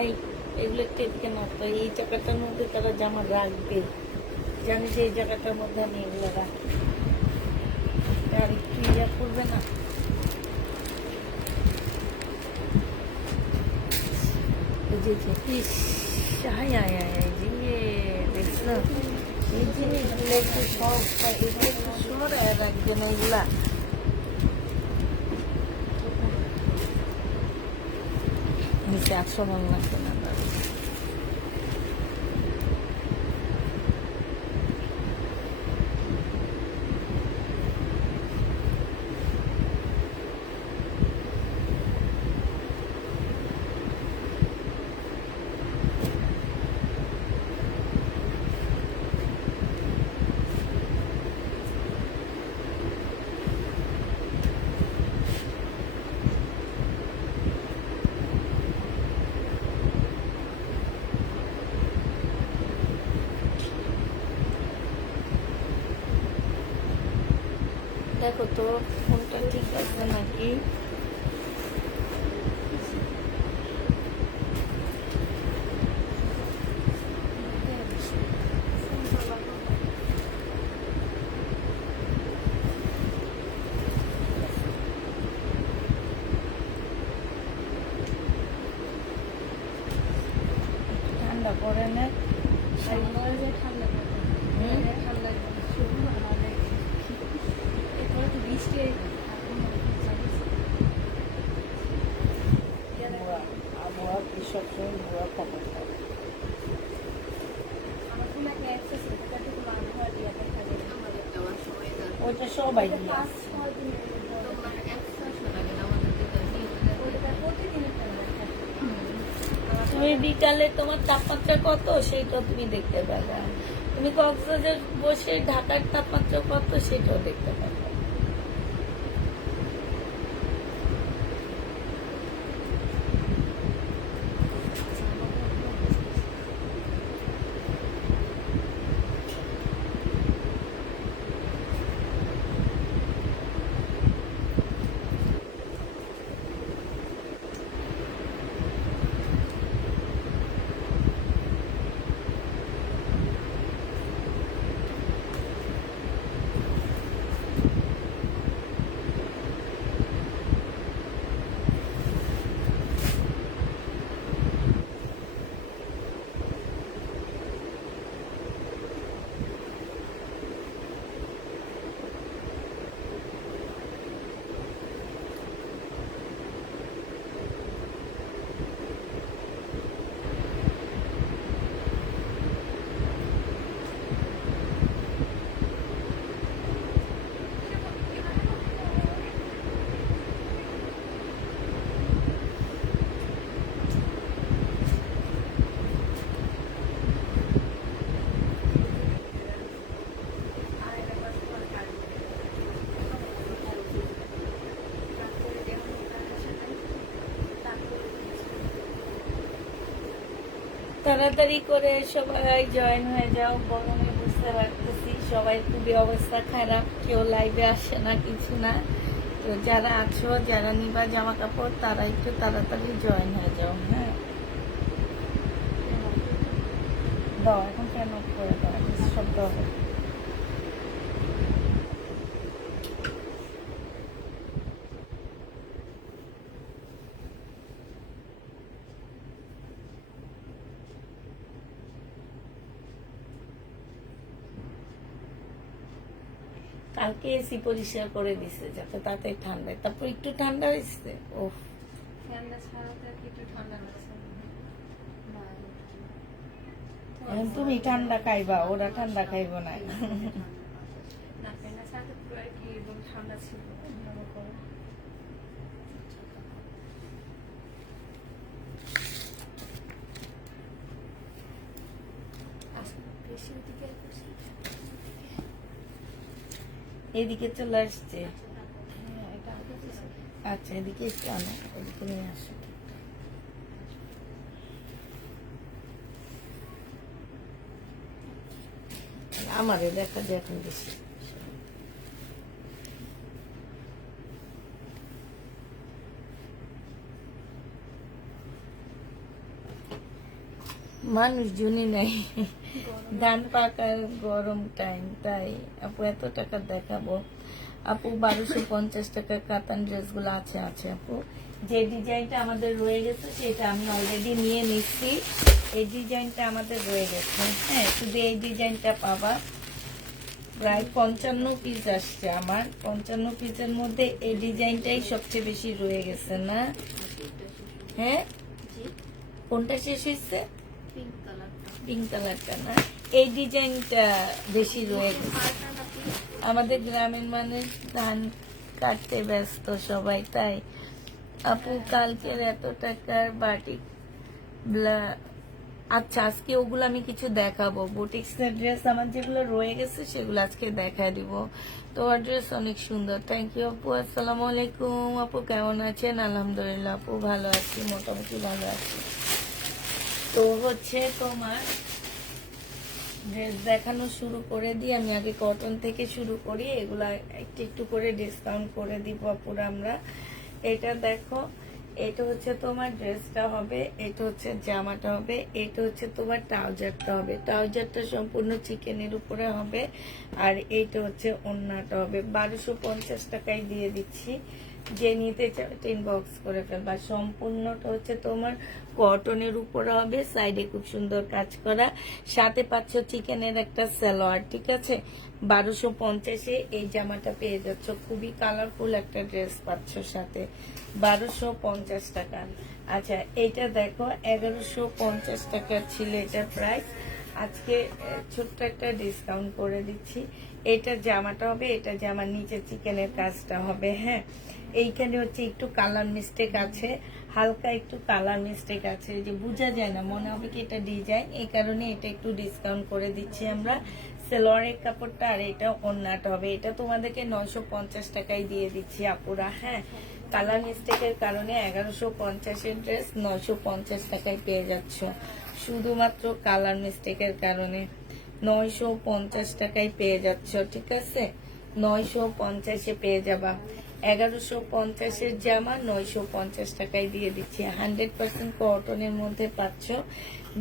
এই এগুলো একটু এদিকে নাড়তে হয়। এই জায়গাটার মধ্যে তারা জামা রাখবে, জানি যে এই জায়গাটার মধ্যে আমি এগুলো রাখি। আর একটু ইয়া করবে না। এই যে ইস, হাই হাই হাই, যে দেখছো এই জিনিসগুলো একটু সব এগুলো একটু সরায় রাখবে না এগুলা। নিচে 800 মন লাগবে না। দেখো তো ফোনটা ঠিক আছে নাকি। ঠান্ডা পড়ে না। আবহাওয়া কি সবসময় ভুয়া খবর থাকে। ওইটা সবাই দিয়ে আসছে। তুমি বিকালে তোমার তাপমাত্রা কত সেইটাও তুমি দেখতে পাবে। তুমি কক্সবাজার বসে ঢাকার তাপমাত্রা কত সেটাও দেখতে পাবে। তাড়াতাড়ি করে সবাই জয়েন হয়ে যাও। গরমে বুঝতে পারতেছি সবাই খুবই অবস্থা খারাপ, কেউ লাইভে আসে না, কিছু না। তো যারা আছো, যারা নিবা জামা কাপড়, তারা একটু তাড়াতাড়ি জয়েন হয়ে যাও। হ্যাঁ, দাও এখন ফ্যান অফ করে দাও, শব্দ হবে। কালকে এসি পরিষ্কার করে দিছে যাতে তাতে ঠান্ডা, তারপর একটু ঠান্ডা হয়েছে। ও তুমি ঠান্ডা খাইবা, ওরা ঠান্ডা খাইব না। এদিকে চলে আসছে। আচ্ছা এদিকে একটু আনো, এদিকে নিয়ে আসো। আমারে দেখা যায় এখন বেশি। মানুষজনই নাই, ধান পাকার গরম টাইম, তাই আপু এত টাকা দেখাবো। আপু 1250 টাকার কাতান ড্রেসগুলো আছে আছে আপু। যে ডিজাইনটা আমাদের রয়ে গেছে সেটা আমি অলরেডি নিয়ে নিচ্ছি। এই ডিজাইনটা আমাদের রয়ে গেছে, হ্যাঁ, শুধু এই ডিজাইনটা পাবা। প্রায় 55 পিস আসছে আমার, 55 পিসের মধ্যে এই ডিজাইনটাই সবচেয়ে বেশি রয়ে গেছে না? হ্যাঁ, কোনটা শেষ হয়েছে? পিঙ্ক কালারটা না, এই ডিজাইনটা বেশি রয়ে গেছে। আমাদের গ্রামের মানুষ ধান কাটতে ব্যস্ত সবাই, তাই আপু কালকের এত টাকার বাটিক আচ্ছা, আজকে ওগুলো আমি কিছু দেখাবো। বুটিক্সের ড্রেস আমার যেগুলো রয়ে গেছে সেগুলো আজকে দেখায় দিব। তো ড্রেস অনেক সুন্দর, থ্যাংক ইউ আপু। আসসালামু আলাইকুম আপু, কেমন আছেন? আলহামদুলিল্লাহ আপু, ভালো আছি, মোটামুটি ভালো আছি। তো হচ্ছে তোমার ড্রেস দেখানো শুরু করে দিই। আমি আগে কটন থেকে শুরু করি, এগুলা একটু একটু করে ডিসকাউন্ট করে দিব আপুরা আমরা। এটা দেখো, এটা হচ্ছে তোমার ড্রেসটা হবে, এটা হচ্ছে জামাটা হবে, এটা হচ্ছে তোমার ট্রাউজারটা হবে। ট্রাউজারটা সম্পূর্ণ চিকেনের উপরে হবে, আর এইটা হচ্ছে ওড়নাটা হবে। 1250 টাকায় দিয়ে দিচ্ছি। যে নিতে চাও ইনবক্স করে ফেলবা। সম্পূর্ণটা হচ্ছে তোমার কটনের উপরে হবে, সাইডে খুব সুন্দর কাজ করা, সাথে পাচ্ছ চিকেনের একটা সালোয়ার, ঠিক আছে? 1250-এ এই জামাটা পেয়ে যাচ্ছ, খুবই কালারফুল একটা ড্রেস পাচ্ছ সাথে, 1250 টাকা। আচ্ছা, এইটা দেখো 1150 টাকা ছিল এটার প্রাইস, আজকে ছোট্ট একটা ডিসকাউন্ট করে দিচ্ছি। এটা জামাটা হবে, এটা জামার নিচে চিকেনের কাজটা হবে, হ্যাঁ। এইখানে হচ্ছে একটু কালার মিস্টেক আছে, হালকা একটু কালার মিস্টেক আছে, যে বোঝা যায় না, মনে হবে কি এটা ডিজাইন, এই কারণে এটা একটু ডিসকাউন্ট করে দিচ্ছি আমরা। সেলোয়ারের কাপড়টা আর এটা ওড়নাটা হবে, এটা তোমাদেরকে 950 টাকায় দিয়ে দিচ্ছি আপুরা, হ্যাঁ। কালার মিস্টেকের কারণে 1150-এর ড্রেস 950 টাকায় পেয়ে যাচ্ছ, শুধুমাত্র কালার মিস্টেকের কারণে 950 টাকায় পেয়ে যাচ্ছ, ঠিক আছে? 950-এ পেয়ে যাবা। 1150-এর জামা 950 টাকায় দিয়ে দিচ্ছি, 100% কটনের মধ্যে পাচ্ছ।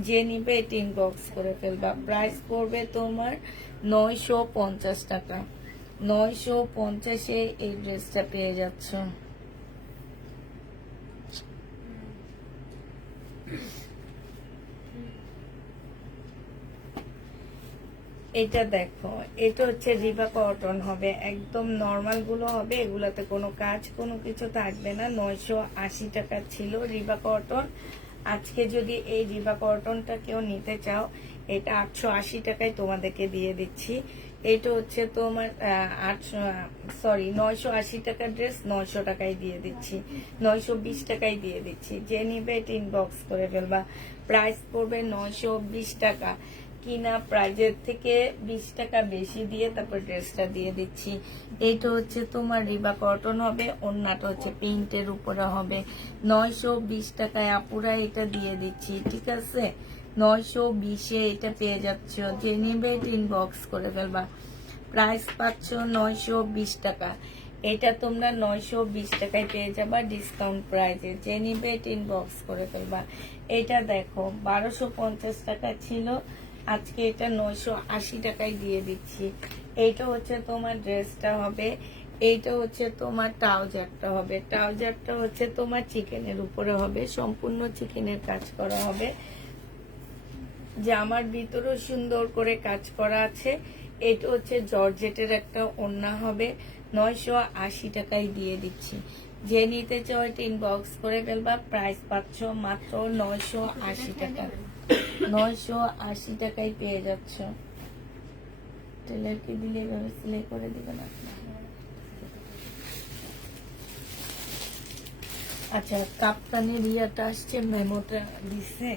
যে নিবে এটি ইনবক্স করে ফেলবা। প্রাইস পড়বে তোমার 950 টাকা। 950-এ এই ড্রেসটা পেয়ে যাচ্ছ। এটা দেখো, এটা হচ্ছে রিবা কটন হবে, একদম নর্মাল গুলো হবে, এগুলাতে কোনো কাজ কোনো কিছু থাকবে না। 980 টাকা ছিল রিবা কটন। আজকে যদি এই রিবা কটনটা কেউ নিতে চাও, এটা 880 টাকায় তোমাদেরকে দিয়ে দিচ্ছি। এটা হচ্ছে তোমার 980 টাকার ড্রেস 900 টাকায় দিয়ে দিচ্ছি, 920 টাকায় দিয়ে দিচ্ছি। যে নিবে এটা ইনবক্স করে ফেলবা। প্রাইস পড়বে 920 টাকা। কিনা প্রাইজের থেকে 20 টাকা বেশি দিয়ে তারপর ড্রেসটা দিয়ে দিচ্ছি। এইটা হচ্ছে তোমার রিবা কটন হবে, ওড়নাটা হচ্ছে প্রিন্টের উপরে হবে। 920 টাকায় আপুরা এটা দিয়ে দিচ্ছি, ঠিক আছে? 920-এ এটা পেয়ে যাচ্ছ, যে নিবে এটা ইনবক্স করে ফেলবা। প্রাইস পাচ্ছ 920 টাকা। এটা তোমরা 920 টাকায় পেয়ে যাবা ডিসকাউন্ট প্রাইজে, যে নিবে এটা ইনবক্স করে ফেলবা। এটা দেখো 1250 টাকা ছিল, আজকে এটা 980 টাকায় দিয়ে দিচ্ছি। এইটা হচ্ছে তোমার ড্রেসটা হবে, এইটা হচ্ছে তোমার ট্রাউজারটা হবে। ট্রাউজারটা হচ্ছে তোমার চিকেনের উপরে হবে, সম্পূর্ণ চিকেনের কাজ করা হবে, জামার ভিতরেও সুন্দর করে কাজ করা আছে। এটা হচ্ছে জর্জেটের একটা ওড়না হবে, 980 টাকায় দিয়ে দিচ্ছি। যে নিতে চাও এটা ইনবক্স করে ফেলবা। প্রাইস পাচ্ছ মাত্র 980 টাকা। 980 টাকায় পেয়ে যাচ্ছ। টেলারকে দিলে এভাবে সেলাই করে দিবে না? আচ্ছা, কাপ্তানের ইয়াটা আসছে, মেমোটা দিচ্ছে।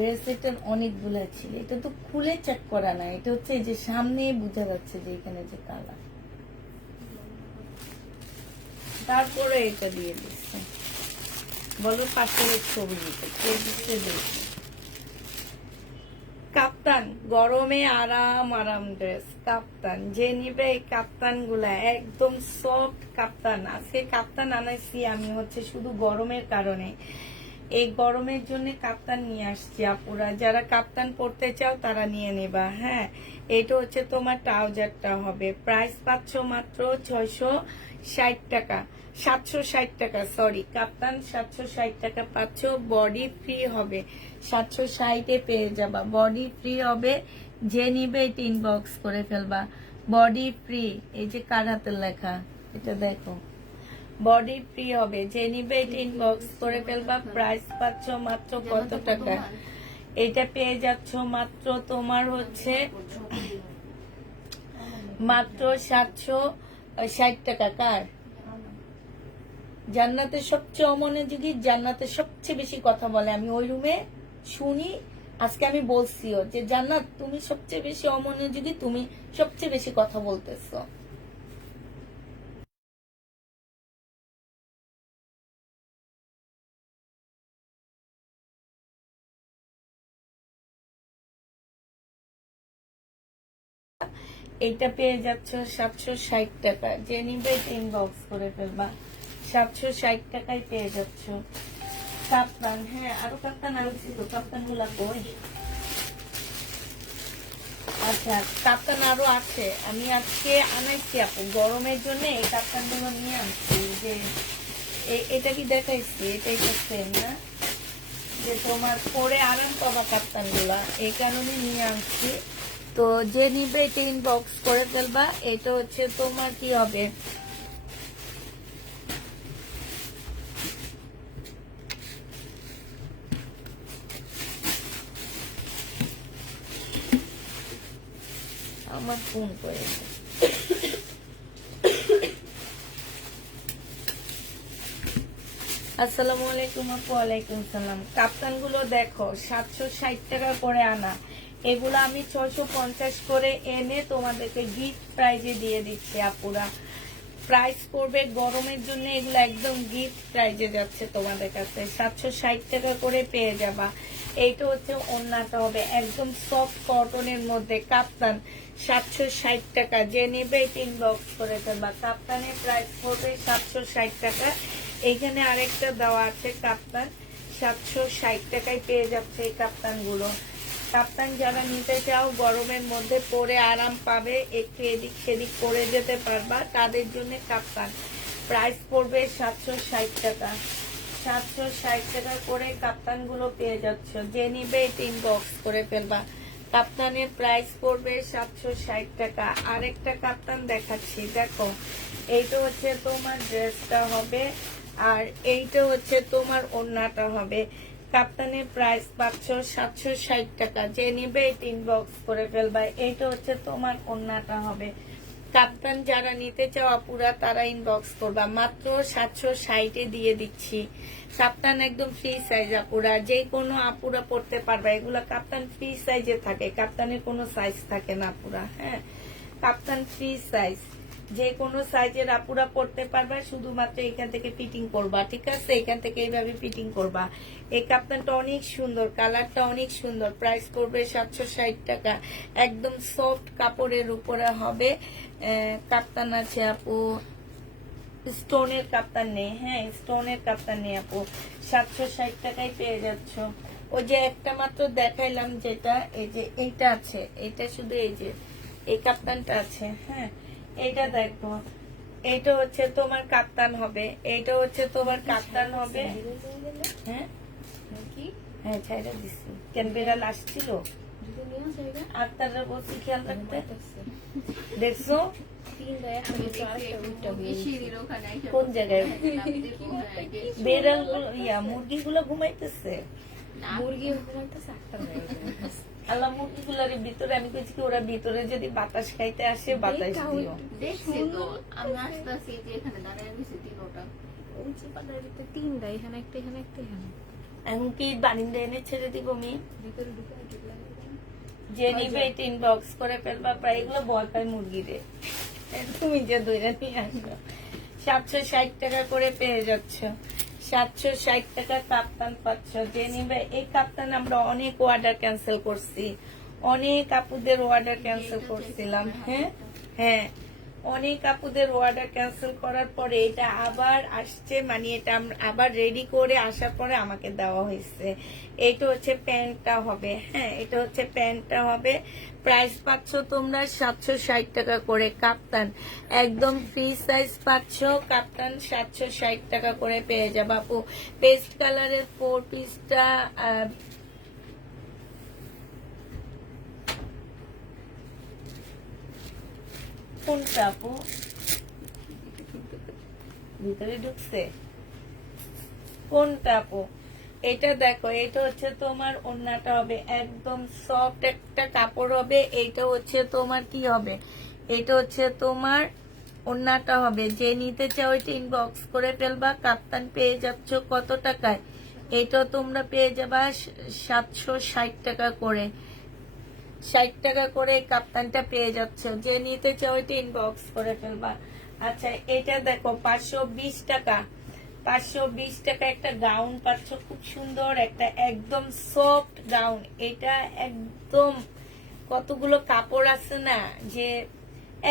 ড্রেস এটার অনেকগুলা ছিল, এটা তো খুলে চেক করা না, এটা হচ্ছে এই যে সামনে বোঝা যাচ্ছে যে এখানে যে কালার। তারপরে এটা দিয়ে দিচ্ছে, বলো পাশের ছবি দিতে কে দিচ্ছে দেখি। কাপ্তান, গরমে আরাম আরাম ড্রেস কাপ্তান, যে নিবে এই কাপ্তান গুলা একদম সফট কাপ্তান। আজকে কাপ্তান আনাইছি আমি হচ্ছে শুধু গরমের কারণে, এই গরমের জন্য কাপ্তান নিয়ে আসছি আপুরা, যারা কাপ্তান পরতে চাও তারা নিয়ে নেবা। হ্যাঁ, এটা হচ্ছে তোমার ট্রাউজারটা হবে, প্রাইস পাচ্ছ মাত্র 660 টাকা, 760 টাকা, সরি কাপ্তান 760 টাকা পাচ্ছ। বডি ফ্রি হবে, 760 পেয়ে যাবা, বডি ফ্রি হবে। যে নিবে এটা ইনবক্স করে ফেলবা, বডি ফ্রি। এই যে কার হাতের লেখা, এটা দেখো, বডি ফ্রি হবে, যে নিবে এটা ইনবক্স করে ফেলবা। প্রাইস পাচ্ছ মাত্র কত টাকা, এটা পেয়ে যাচ্ছ মাত্র তোমার হচ্ছে মাত্র 760 টাকা। কার? জান্নাতের সবচেয়ে অমনোযোগী, জান্নাতের সবচেয়ে বেশি কথা বলে, আমি ওই রুমে শুনি। আজকে আমি বলছিও যে জান্নাত তুমি সবচেয়ে বেশি অমনোযোগী, তুমি সবচেয়ে বেশি কথা বলতেছো। এটা পেয়ে যাচ্ছ 760 টাকা, যে নিবে ইনবক্স করে ফেলবা, 760 টাকায় পেয়ে যাচ্ছ কাপ্তান। হ্যাঁ, আরো কাপ্তান আনছি তো, কাপ্তান গুলা কই? আচ্ছা, কাপ্তান আরো আছে, আমি আজকে আনাইছি আপু গরমের জন্য এই কাপ্তান গুলো নিয়ে আনছি। যে এটা কি দেখাইছি, এটাই তো সেম না, যে তোমার পরে আরাম পাবা কাপ্তান গুলা, এই কারণে নিয়ে আনছি। তো যে নিবে এটা ইনবক্স করে ফেলবা। এটা হচ্ছে তোমার কি হবে, আমার ফোন করে আসসালামু আলাইকুম আপু। ওয়ালাইকুম সালাম। কাপ্তান গুলো দেখো 760 টাকা করে আনা, এগুলো আমি 650 করে এনে তোমাদেরকে গিফট প্রাইজে দিয়ে দিচ্ছি আপুরা। প্রাইস পড়বে গরমের জন্য, এগুলো একদম গিফট প্রাইজে যাচ্ছে তোমাদের কাছে, 760 টাকা করে পেয়ে যাবা। এইটা হচ্ছে ওড়নাটা হবে একদম সফট কটনের মধ্যে কাপ্তান, 760 টাকা, যে নেবে এটা ইনবক্স করে ফেলবা। কাপ্তানের প্রাইস পড়বে 760 টাকা। এইখানে আরেকটা দেওয়া আছে কাপ্তান, 760 টাকায় পেয়ে যাচ্ছে এই কাপ্তান গুলো। কাপ্তান যারা নিতে চাও গরমের মধ্যে পরে আরাম পাবে, একটু এদিক সেদিক করে যেতে পারবা, তাদের জন্য কাপ্তান। প্রাইস পড়বে 760 টাকা, 760 টাকা করে কাপ্তান গুলো পেয়ে যাচ্ছ, যে নিবে এটা ইনবক্স করে ফেলবা। কাপ্তানের প্রাইস পড়বে 760 টাকা। আরেকটা কাপ্তান দেখাচ্ছি, দেখো এইটা হচ্ছে তোমার ড্রেসটা হবে, আর এইটা হচ্ছে তোমার ওড়নাটা হবে। কাপ্তানের প্রাইস পাচ্ছ 760 টাকা, যে নিবে এটা ইনবক্স করে ফেলবা। এইটা হচ্ছে তোমার ওড়নাটা হবে। কাপ্তান যারা নিতে চাও আপুরা তারা ইনবক্স করবা, মাত্র 760 দিয়ে দিচ্ছি। কাপ্তান একদম ফ্রি সাইজ আপুরা, যে কোনো আপুরা পড়তে পারবা, এগুলা কাপ্তান ফ্রি সাইজে থাকে, কাপ্তানের কোনো সাইজ থাকে না আপুরা। হ্যাঁ, কাপ্তান ফ্রি সাইজ, যে কোনো সাইজের আপুরা পড়তে পারবা, শুধুমাত্র এখান থেকে ফিটিং করবা, ঠিক আছে? এখান থেকে এইভাবে ফিটিং করবা। এই কাপ্তানটা অনেক সুন্দর, কালারটা অনেক সুন্দর। প্রাইস পড়বে 760 টাকা, একদম সফট কাপড়ের উপরে হবে। কাপ্তান আছে আপু, স্টোনের কাপ্তান নেই, হ্যাঁ স্টোনের কাপ্তান নেই আপু, 760 টাকায় পেয়ে যাচ্ছ। ওই যে একটা মাত্র দেখাইলাম যেটা, এই যে এইটা আছে, এইটা শুধু এই যে এই কাপ্তানটা আছে। হ্যাঁ, এইটা দেখো, এইটা হচ্ছে তোমার কাপ্তান হবে, এইটা হচ্ছে তোমার কাপ্তান হবে। হ্যাঁ কি, হ্যাঁ ছাইরা দিচ্ছি, কেন বেড়াল আসছিল, আক্তাররা বলছি খেয়াল রাখতে, দেখছো কোন জায়গায় বেড়াল গুলো, মুরগি গুলো ঘুমাইতেছে, আল্লাহ মুরগি গুলার ভিতরে, আমি বলছি কি ওরা ভিতরে যদি বাতাস খাইতে আসে বাতাস দিও। তিনটা, এখানে একটা, এখানে একটা, এখানে এখন কি বারিন্দা এনে ছেড়ে দিব আমি? যে নিবে এটা ইনবক্স করে ফেলবা। প্রায় এগুলো ভয় পায় মুরগিরে, তুমি যে দইরা নিয়ে আসবে। 760 টাকা করে পেয়ে যাচ্ছ, 760 টাকা কাপ্তান পাচ্ছ। যে নিবে এই কাপ্তান আমরা অনেক অর্ডার ক্যান্সেল করছি, অনেক আপুদের অর্ডার ক্যান্সেল করছিলাম। হ্যাঁ হ্যাঁ, অনেক আপুদের অর্ডার ক্যান্সেল করার পরে এটা আবার আসছে, মানে এটা আবার রেডি করে আসার পরে আমাকে দেওয়া হয়েছে। এটা হচ্ছে প্যান্টটা হবে। হ্যাঁ, এটা হচ্ছে প্যান্টটা হবে। প্রাইস পাচ্ছ তোমরা 760 টাকা করে কাপ্তান, একদম ফ্রি সাইজ পাচ্ছ কাপ্তান 760 টাকা করে পেয়ে যাবে আপু। পেস্ট কালারের 4 পিসটা কোনটা আপু? ভিতরে ঢুকছে কোনটা আপু? এটা দেখো, এটা হচ্ছে তোমার ওড়নাটা হবে একদম সফট একটা কাপড় হবে। এইটা হচ্ছে তোমার কি হবে, এটা হচ্ছে তোমার ওড়নাটা হবে। যে নিতে চাও এটা ইনবক্স করে ফেলবা। কাপ্তান পেয়ে যাচ্ছ কত টাকায়? এটা তোমরা পেয়ে যাবা 760 টাকা করে, 60 টাকা করে কাপ্তানটা পেয়ে যাচ্ছে। যে নিতে চাও এটা ইনবক্স করে ফেলবা। আচ্ছা, এটা দেখো 520 টাকা, 520 টাকা একটা গাউন পাচ্ছ, খুব সুন্দর একটা একদম সফট গাউন। এটা একদম কতগুলো কাপড় আছে না যে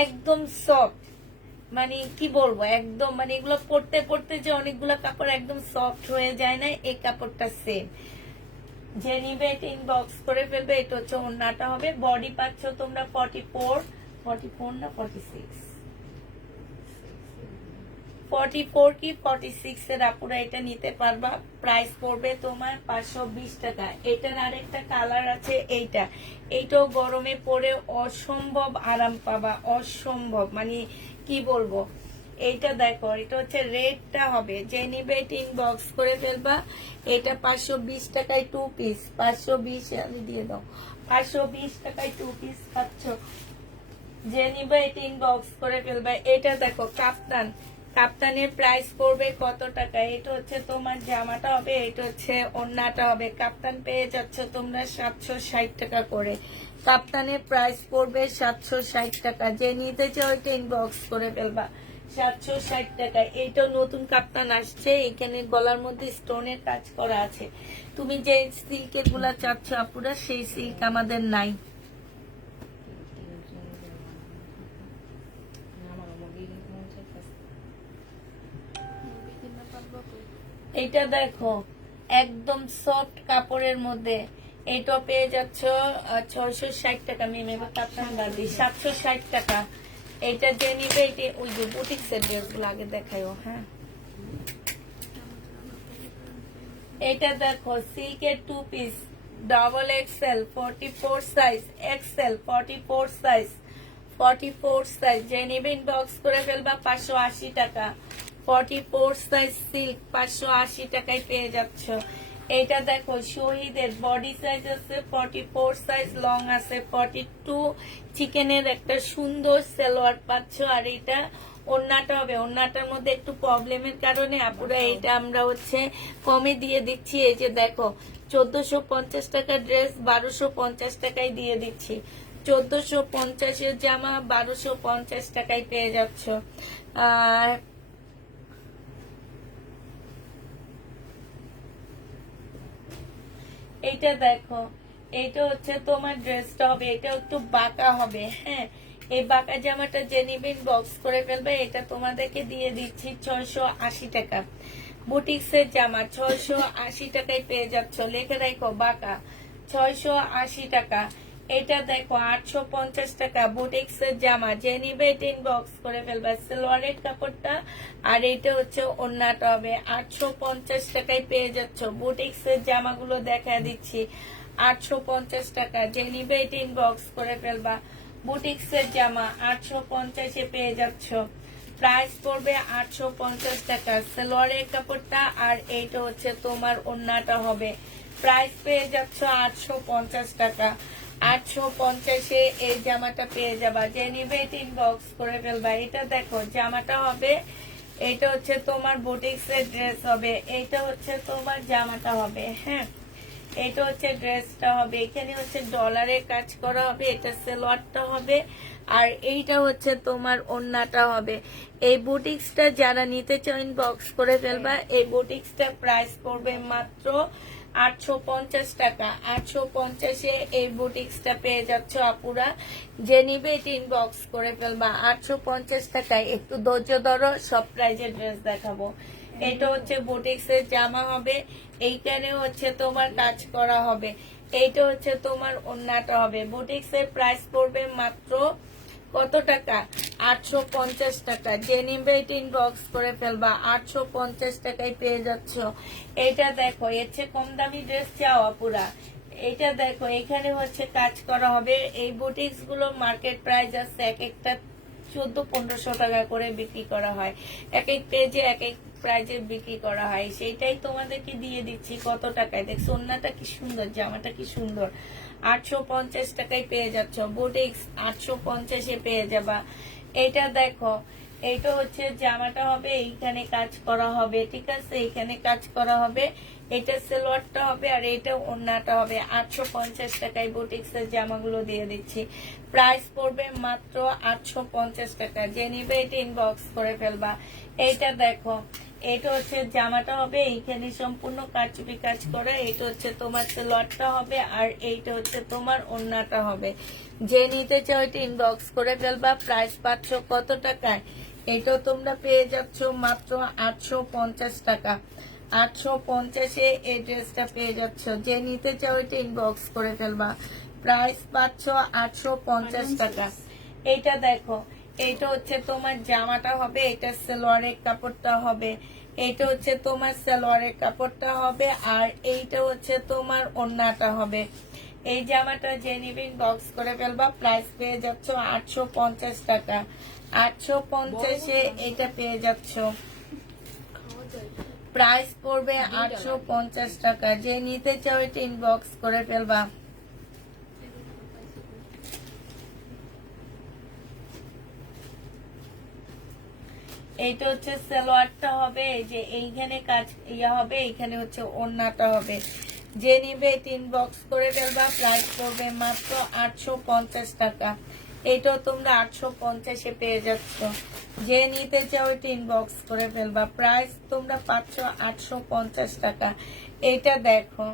একদম সফট, মানে কি বলবো, একদম মানে এগুলো পরতে পরতে যে অনেকগুলো কাপড় একদম সফট হয়ে যায় না, এই কাপড়টা সেম। যে নিবে এটা ইনবক্স করে ফেলবে। এটা হচ্ছে ওড়নাটা হবে। বডি পাচ্ছ তোমরা 44 না 46, 44 কি 46 এর আপুরা এটা নিতে পারবা। প্রাইস পড়বে তোমার 520 টাকা। এটার আরেকটা কালার আছে, এইটাও গরমে পরে অসম্ভব আরাম পাবা, অসম্ভব, মানে কি বলবো। এইটা দেখো, এটা হচ্ছে রেডটা হবে। যে নিবে এটা ইনবক্স করে ফেলবা। এটা 520 টাকায় 2 পিস, 520 দিয়ে দাও, 520 টাকায় 2 পিস পাচ্ছ। যে নিবে এটা ইনবক্স করে ফেলবা। এটা দেখো কাপ্তান, কাপ্তানের প্রাইস পড়বে কত টাকা? এটা হচ্ছে তোমার জামাটা হবে, এটা হচ্ছে ওড়নাটা হবে। কাপ্তান পেয়ে যাচ্ছ তোমরা 760 টাকা করে। কাপ্তানের প্রাইস পড়বে 760 টাকা। যে নিতে চাও এটা ইনবক্স করে ফেলবা। 760 টাকা। এইটাও নতুন কাপ্তান আসছে, এখানে গলার মধ্যে স্টোনের কাজ করা আছে। তুমি যে সিল্কের গুলা চাচ্ছ আপুরা, সেই সিল্ক আমাদের নাই। এটা দেখো একদম সফট কাপড়ের মধ্যে, এটা পেয়ে যাচ্ছ 660 টাকা। মেমে বা কাপ্তান বাদি 760 টাকা। এটা যে নিবে, এটা ওই যে বুটিক্সের ড্রেসগুলো আগে দেখাইও। হ্যাঁ, এটা দেখো সিল্কের 2 piece, double XL 44 size, XL 44 size, 44 size. যে নিবে ইনবক্স করে ফেলবা। 580 টাকা। 44 সাইজ সিল্ক 580 টাকায় পেয়ে যাচ্ছ। এটা দেখো শহীদের বডি সাইজ আছে 44 সাইজ, লং আছে 42। চিকেনের একটা সুন্দর সালোয়ার পাচ্ছ। আর এটা ওড়নাটা হবে, ওড়নাটার মধ্যে একটু প্রবলেমের কারণে আপুরা এটা আমরা হচ্ছে কমে দিয়ে দিচ্ছি। এই যে দেখো 1450 টাকা ড্রেস 1250 টাকায় দিয়ে দিচ্ছি। 1450 জামা 1250 টাকায় পেয়ে যাচ্ছ। আর এইটা দেখো, এইটা হচ্ছে তোমার ড্রেসটা হবে, এটা একটু বাঁকা হবে। হ্যাঁ, এই বাঁকা জামাটা যে নিবেন বক্স করে ফেলবে। এটা তোমাদেরকে দিয়ে দিচ্ছি 680 টাকা। বুটিক্সের জামা 680 টাকায় পেয়ে যাচ্ছ। লেখে রাখো বাঁকা 680 টাকা। এটা দেখো 850 টাকা বুটিক্সের জামা। যে নিবে এটা ইনবক্স করে ফেলবে। সালোয়ারের কাপড়টা আর এটা হচ্ছে ওড়নাটা হবে। 850 টাকায় পেয়ে যাচ্ছ। বুটিক্সের জামাগুলো দেখা দিচ্ছি 850 টাকা। যে নিবে এটা ইনবক্স করে ফেলবা। বুটিক্সের জামা 850 পেয়ে যাচ্ছ। প্রাইস পড়বে 850 টাকা। সালোয়ারের কাপড়টা আর এইটা হচ্ছে তোমার ওড়নাটা হবে। প্রাইস পেয়ে যাচ্ছ 850 টাকা। 850 এই জামাটা পেয়ে যাবা। যে নিবে এটা ইনবক্স করে ফেলবা। এটা দেখো জামাটা হবে এইটা হচ্ছে তোমার বুটিক্সের ড্রেস হবে, এইটা হচ্ছে তোমার জামাটা হবে। হ্যাঁ, এটা হচ্ছে ড্রেসটা হবে, এখানে হচ্ছে ডলারের কাজ করা হবে, এটা সালোয়ারটা হবে, আর এইটা হচ্ছে তোমার ওড়নাটা হবে। এই বুটিক্সটা যারা নিতে চাও ইনবক্স করে ফেলবা। এই বুটিক্সটা প্রাইস পড়বে মাত্র 850 টাকা। 850-এ এই বুটিক্সটা পেয়ে যাচ্ছ আপুরা। যে নিবে এটা ইনবক্স করে ফেলবা 850 টাকায়। একটু ধৈর্য ধরো, সব প্রাইজের ড্রেস দেখাবো। এটা হচ্ছে বুটিক্সের জামা হবে, এইখানে হচ্ছে তোমার কাজ করা হবে, এইটা হচ্ছে তোমার ওড়নাটা হবে। বুটিক্সের প্রাইস পড়বে মাত্র কত টাকা? 850 টাকা। যে নিবে এটা ইনবক্স করে ফেলবা, 850 টাকায় পেয়ে যাচ্ছ। এটা দেখো, এর চেয়ে কম দামি ড্রেস চাও আপুরা? এটা দেখো, এখানে হচ্ছে কাজ করা হবে। এই বুটিক্স গুলো মার্কেট প্রাইস আছে এক একটা 1400-1500 টাকা করে বিক্রি করা হয়, এক এক পেজে এক এক প্রাইজে বিক্রি করা হয়। সেইটাই তোমাদেরকে দিয়ে দিচ্ছি কত টাকায়। দেখছো ওড়নাটা কি সুন্দর, জামাটা কি সুন্দর। 850 টাকায় পেয়ে যাচ্ছ বুটিক্স, 850-এ পেয়ে যাবা। এটা দেখো, এইটা হচ্ছে জামাটা হবে, এইখানে কাজ করা হবে, ঠিক আছে, এইখানে কাজ করা হবে, এটা সালোয়ারটা হবে, আর এটা ওড়নাটা হবে। 850 টাকায় বুটিক্সের জামাগুলো দিয়ে দিচ্ছি। প্রাইস পড়বে মাত্র 850 টাকা। যে নিবে এটা ইনবক্স করে ফেলবা। এইটা দেখো, এটা হচ্ছে জামাটা হবে, এইখানে সম্পূর্ণ কারচুপি কাজ করা, এটা হচ্ছে তোমার সালোয়ারটা হবে, আর এইটা হচ্ছে তোমার ওড়নাটা হবে। যে নিতে চাও এটা ইনবক্স করে ফেলবা। প্রাইস পাচ্ছ কত টাকায়? এটা তোমরা পেয়ে যাচ্ছ মাত্র 850 টাকা। 850-এ এই ড্রেসটা পেয়ে যাচ্ছ। যে নিতে চাও এটা ইনবক্স করে ফেলবা। প্রাইস পাচ্ছ 850 টাকা। এইটা দেখো, এইটা হচ্ছে তোমার জামাটা হবে, এটা সালোয়ারের কাপড়টা হবে, এইটা হচ্ছে তোমার সালোয়ারের কাপড়টা হবে, আর এইটা হচ্ছে তোমার ওড়নাটা হবে। এই জামাটা যে নিবে ইনবক্স করে ফেলবা। প্রাইস পেয়ে যাচ্ছ 850 টাকা। 850-এ এটা পেয়ে যাচ্ছ। প্রাইস পড়বে 850 টাকা। যে নিতে চাও এটা ইনবক্স করে ফেলবা। এইটা হচ্ছে সালোয়ারটা হবে, এই যে এইখানে কাজ ইয়া হবে, এইখানে হচ্ছে ওড়নাটা হবে। যে নিবে এটা ইনবক্স করে ফেলবা। প্রাইস পড়বে মাত্র 850 টাকা। এইটাও তোমরা 850-এ পেয়ে যাচ্ছ। যে নিতে চাও এটা ইনবক্স করে ফেলবা। প্রাইস তোমরা পাচ্ছ 850 টাকা। এইটা দেখো,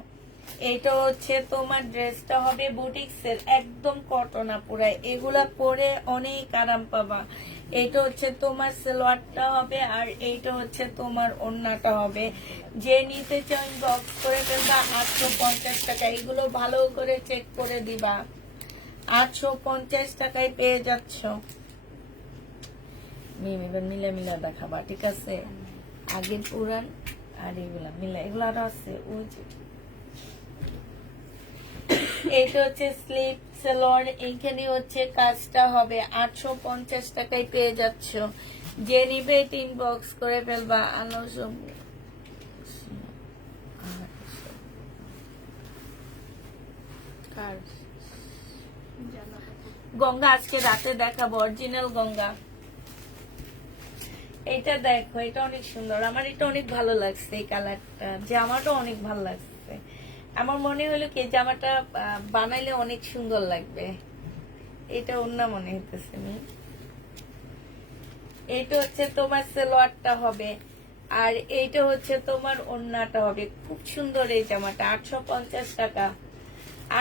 এটা হচ্ছে তোমার ড্রেসটা হবে বুটিক্সের, একদম কটনা পুরা, এগুলা পরে অনেক আরাম পাবা। এইটা হচ্ছে তোমার সালোয়ারটা হবে, আর এইটা হচ্ছে তোমার ওড়নাটা হবে। যে নিতে চাও ইনবক্স করে ফেলবা। 850 টাকা। এগুলো ভালো করে চেক করে দিবা। 850 টাকায় পেয়ে যাচ্ছ। মিলা মিলা দেখাবা, ঠিক আছে? আগের পুরান আর এগুলা মিলা, এগুলো আরো আছে। ওই যে এইটা হচ্ছে স্লিপ সালোয়ার, এইখানে হচ্ছে কাজটা হবে। 850 টাকায় পেয়ে যাচ্ছ। যে নিবে এটা ইনবক্স করে ফেলবা। গঙ্গা আজকে রাতে দেখাবো, অরিজিনাল গঙ্গা। এটা দেখো, এটা অনেক সুন্দর, আমার এটা অনেক ভালো লাগছে। এই কালারটা জামাটা অনেক ভালো লাগছে। আমার মনে হলো কি জামাটা বানাইলে অনেক সুন্দর লাগবে। এটা অন্য মনে হইতেছে। এইটা হচ্ছে তোমার সালোয়ারটা হবে, আর এইটা হচ্ছে তোমার ওড়নাটা হবে। খুব সুন্দর এই জামাটা। 850 টাকা।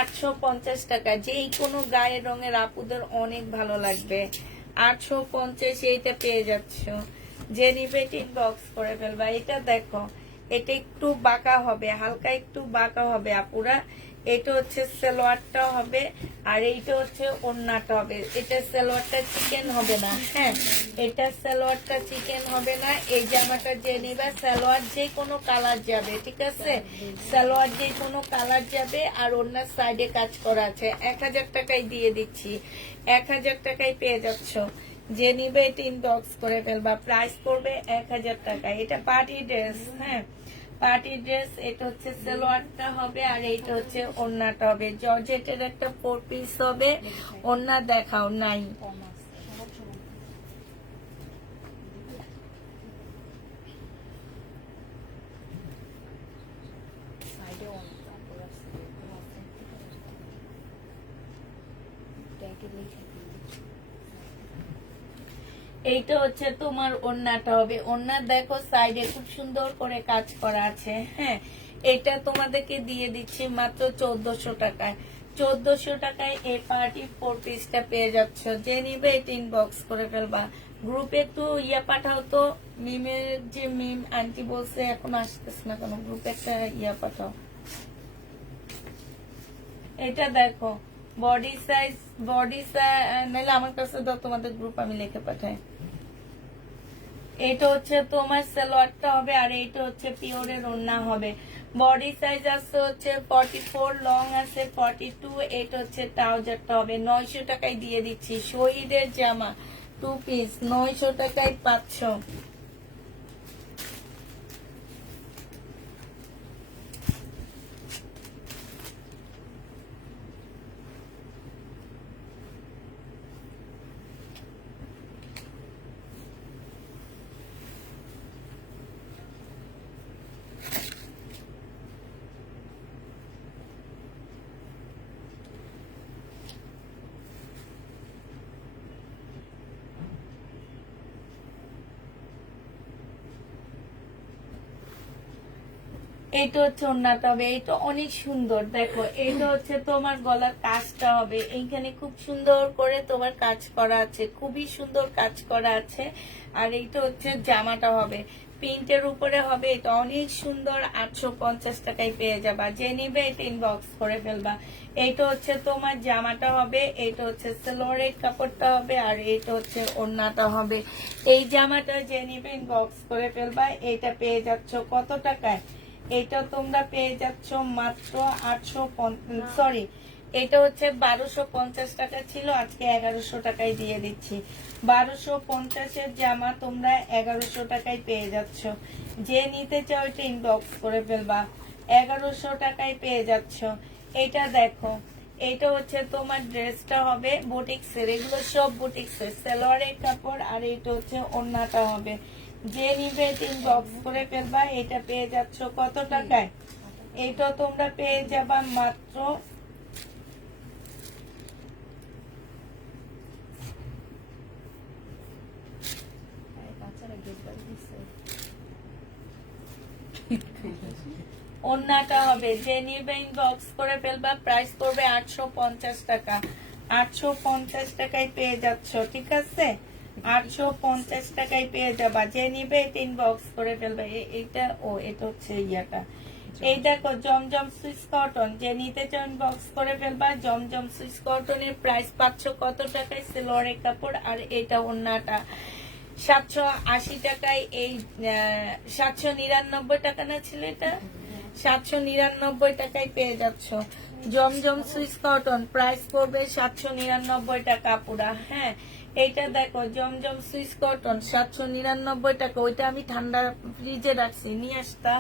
850 টাকা। যেই কোনো গায়ের রঙের আপুদের অনেক ভালো লাগবে। 850 এইটা পেয়ে যাচ্ছ। যে নিবে ইনবক্স করে ফেলবা। এটা দেখো, এটা একটু বাঁকা হবে, হালকা একটু বাঁকা হবে আপুরা। এটা হচ্ছে সালোয়ারটা হবে, আর এইটা হচ্ছে ওড়নাটা হবে। এটা সালোয়ারটা চিকেন হবে না, হ্যাঁ, এটা সালোয়ারটা চিকেন হবে না। এই জামাটা যে নিবা সালোয়ার যে কোনো কালার যাবে, ঠিক আছে? সালোয়ার যে কোনো কালার যাবে, আর ওড়নার সাইডে কাজ করা আছে। 1000 টাকায় দিয়ে দিচ্ছি। 1000 টাকায় পেয়ে যাচ্ছ। যে নিবে এটা ইনবক্স করে ফেলবা। প্রাইস পড়বে 1000 টাকা। এটা পার্টি ড্রেস, হ্যাঁ, পার্টি ড্রেস। এটা হচ্ছে সালোয়ারটা হবে, আর এইটা হচ্ছে ওড়নাটা হবে। জর্জেটের একটা 4 পিস হবে। ওড়না দেখাও নাই। এইটা হচ্ছে তোমার ওড়নাটা হবে। ওড়না দেখো সাইডে খুব সুন্দর করে কাজ করা আছে। হ্যাঁ, এটা তোমাদেরকে দিয়ে দিচ্ছি মাত্র 1400 টাকায়। 1400 টাকায় এই পার্টি 4 পিসটা পেয়ে যাচ্ছ। যে নিবে এটা ইনবক্স করে ফেলবা। গ্রুপে একটু পাঠাও তো, মিমের যে মিম আন্টি বলছে এখন আসতেছে না কেন, গ্রুপে একটা পাঠাও। এটা দেখো বডি সাইজ নাহলে আমার কাছে দাও, তোমাদের গ্রুপ আমি লিখে পাঠাই। এটা হচ্ছে তোমার সালোয়ারটা হবে, আর এইটা হচ্ছে পিওরের ওড়না হবে। বডি সাইজ আছে হচ্ছে 44, লং আছে 42, এটা হচ্ছে ট্রাউজারটা হবে। 900 টাকায় দিয়ে দিচ্ছি। শহীদের জামা 2 পিস 900 টাকায় পাচ্ছ। এটা হচ্ছে ওড়নাটা হবে। এটা অনেক সুন্দর, দেখো এটা হচ্ছে তোমার গলার কাজটা হবে। এইখানে খুব সুন্দর করে তোমার কাজ করা আছে, খুবই সুন্দর কাজ করা আছে। আর এইটা হচ্ছে জামাটা হবে, প্রিন্টের উপরে হবে। এটা অনেক সুন্দর। 850 টাকায় পেয়ে যাবা। যে নিবে এটা ইনবক্স করে ফেলবা। এইটা হচ্ছে তোমার জামাটা হবে, এইটা হচ্ছে সালোয়ারের কাপড়টা হবে, আর এইটা হচ্ছে ওড়নাটা হবে। এই জামাটা যে নিবে ইনবক্স করে ফেলবা। এইটা পেয়ে যাচ্ছ কত টাকায়? এটা তোমরা পেয়ে যাচ্ছ মাত্র 850, সরি এটা হচ্ছে 1250 টাকা ছিল, আজকে 1100 টাকায় দিয়ে দিচ্ছি। 1250-এর জামা তোমরা 1100 টাকায় পেয়ে যাচ্ছ। যে নিতে চাও এটা ইনবক্স করে ফেলবা। 1100 টাকায় পেয়ে যাচ্ছ। এটা দেখো, এটা হচ্ছে তোমার ড্রেসটা হবে বুটিক্সের। এগুলো সব বুটিক্সের সালোয়ারের কাপড়, আর এটা হচ্ছে ওড়নাটা হবে। যে নিবে ইনবক্স করে ফেলবা। এটা পেয়ে যাচ্ছ কত টাকায়? এটা তোমরা পেয়ে যাবা মাত্র ওড়নাটা হবে। যে নিবে ইনবক্স করে ফেলবা। প্রাইস পড়বে 850 টাকা। 850 টাকায় পেয়ে যাচ্ছ, ঠিক আছে? 850 টাকায় পেয়ে যাবা। যে নিবে এটা ইনবক্স করে ফেলবে। এটা এটা হচ্ছে এই দেখো জমজম সুইস কটন। যে নিতে চাও ইনবক্স করে ফেলবা। জমজম সুইস কটনের প্রাইস পাচ্ছ কত টাকায়? সালোয়ারের কাপড়, আর এটা ওড়নাটা 780 টাকায়। এই 799 টাকা না ছিল এটা? 799 টাকায় পেয়ে যাচ্ছ জমজম সুইস কটন। প্রাইস পড়বে 799 টাকা পুরা। হ্যাঁ, এইটা দেখো জমজম সুইস কটন 799 টাকা। ওইটা আমি ঠান্ডা ফ্রিজে রাখছি, নিয়ে আসতা।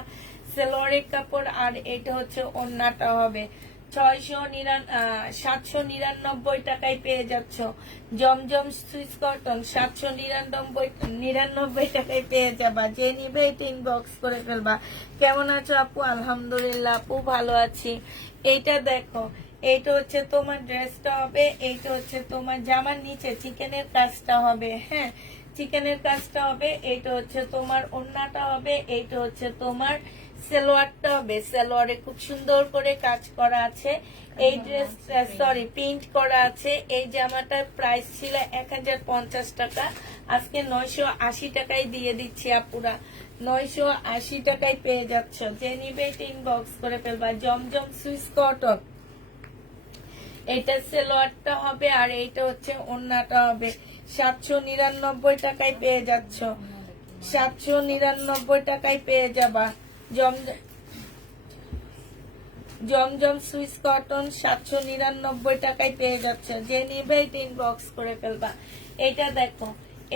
সালোয়ারের কাপড়, আর এটা হচ্ছে ওড়নাটা হবে। 799 টাকায় পেয়ে যাচ্ছ জমজম সুইস কটন। 799 টাকায় পেয়ে যাবা। যে নিবে এটা ইনবক্স করে ফেলবা। কেমন আছো আপু? আলহামদুলিল্লাহ আপু, ভালো আছি। এইটা দেখো, এইটা হচ্ছে তোমার ড্রেসটা হবে। এইটা হচ্ছে তোমার জামার নিচে চিকেনের কাজটা হবে। হ্যাঁ, চিকেনের কাজটা হবে। এইটা হচ্ছে তোমার ওড়নাটা হবে। এইটা হচ্ছে তোমার সালোয়ারটা হবে। সালোয়ারে খুব সুন্দর করে কাজ করা আছে। এই ড্রেস সরি প্রিন্ট করা আছে। এই জামাটার প্রাইস ছিল 1050 টাকা, আজকে 980 টাকায় দিয়ে দিচ্ছি আপুরা। 980 টাকায় পেয়ে যাচ্ছ। যে নিবে ইনবক্স করে ফেলবা। জমজম সুইস কটন, এটা সালোয়ারটা হবে, আর এইটা হচ্ছে ওড়নাটা হবে। 799 টাকায় পেয়ে যাচ্ছ। 799 টাকায় পেয়ে যাবা। জমজম সুইস কটন 799 টাকায় পেয়ে যাচ্ছে। যে নিবে ইনবক্স করে ফেলবা। এটা দেখো,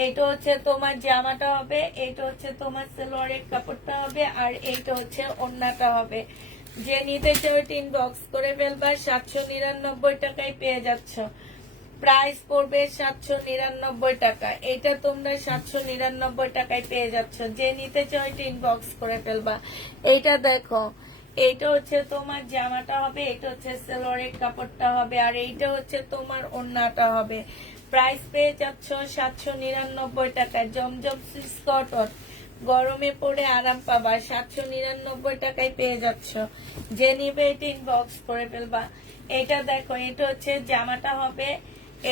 এটা হচ্ছে তোমার জামাটা হবে, এটা হচ্ছে তোমার সালোয়ারের কাপড়টা হবে, আর এইটা হচ্ছে ওড়নাটা হবে। যে নিতে চাও ইনবক্স করে ফেলবা। 799 টাকায় পেয়ে যাচ্ছ। প্রাইস পড়বে 799 টাকা। এটা তোমরা 799 টাকায় পেয়ে যাচ্ছ। যে নিতে চাও ইনবক্স করে ফেলবা। এইটা দেখো, এইটা হচ্ছে তোমার জামাটা হবে, এটা হচ্ছে সালোয়ারের কাপড়টা হবে, আর এইটা হচ্ছে তোমার ওড়নাটা হবে। প্রাইস পেয়ে যাচ্ছ 799 টাকায়। জমজম সুইস কটন, গরমে পরে আরাম পাবা। 799 টাকায় পেয়ে যাচ্ছ। যে নিবে এটা ইনবক্স করে ফেলবা। এটা দেখো, এটা হচ্ছে জামাটা হবে,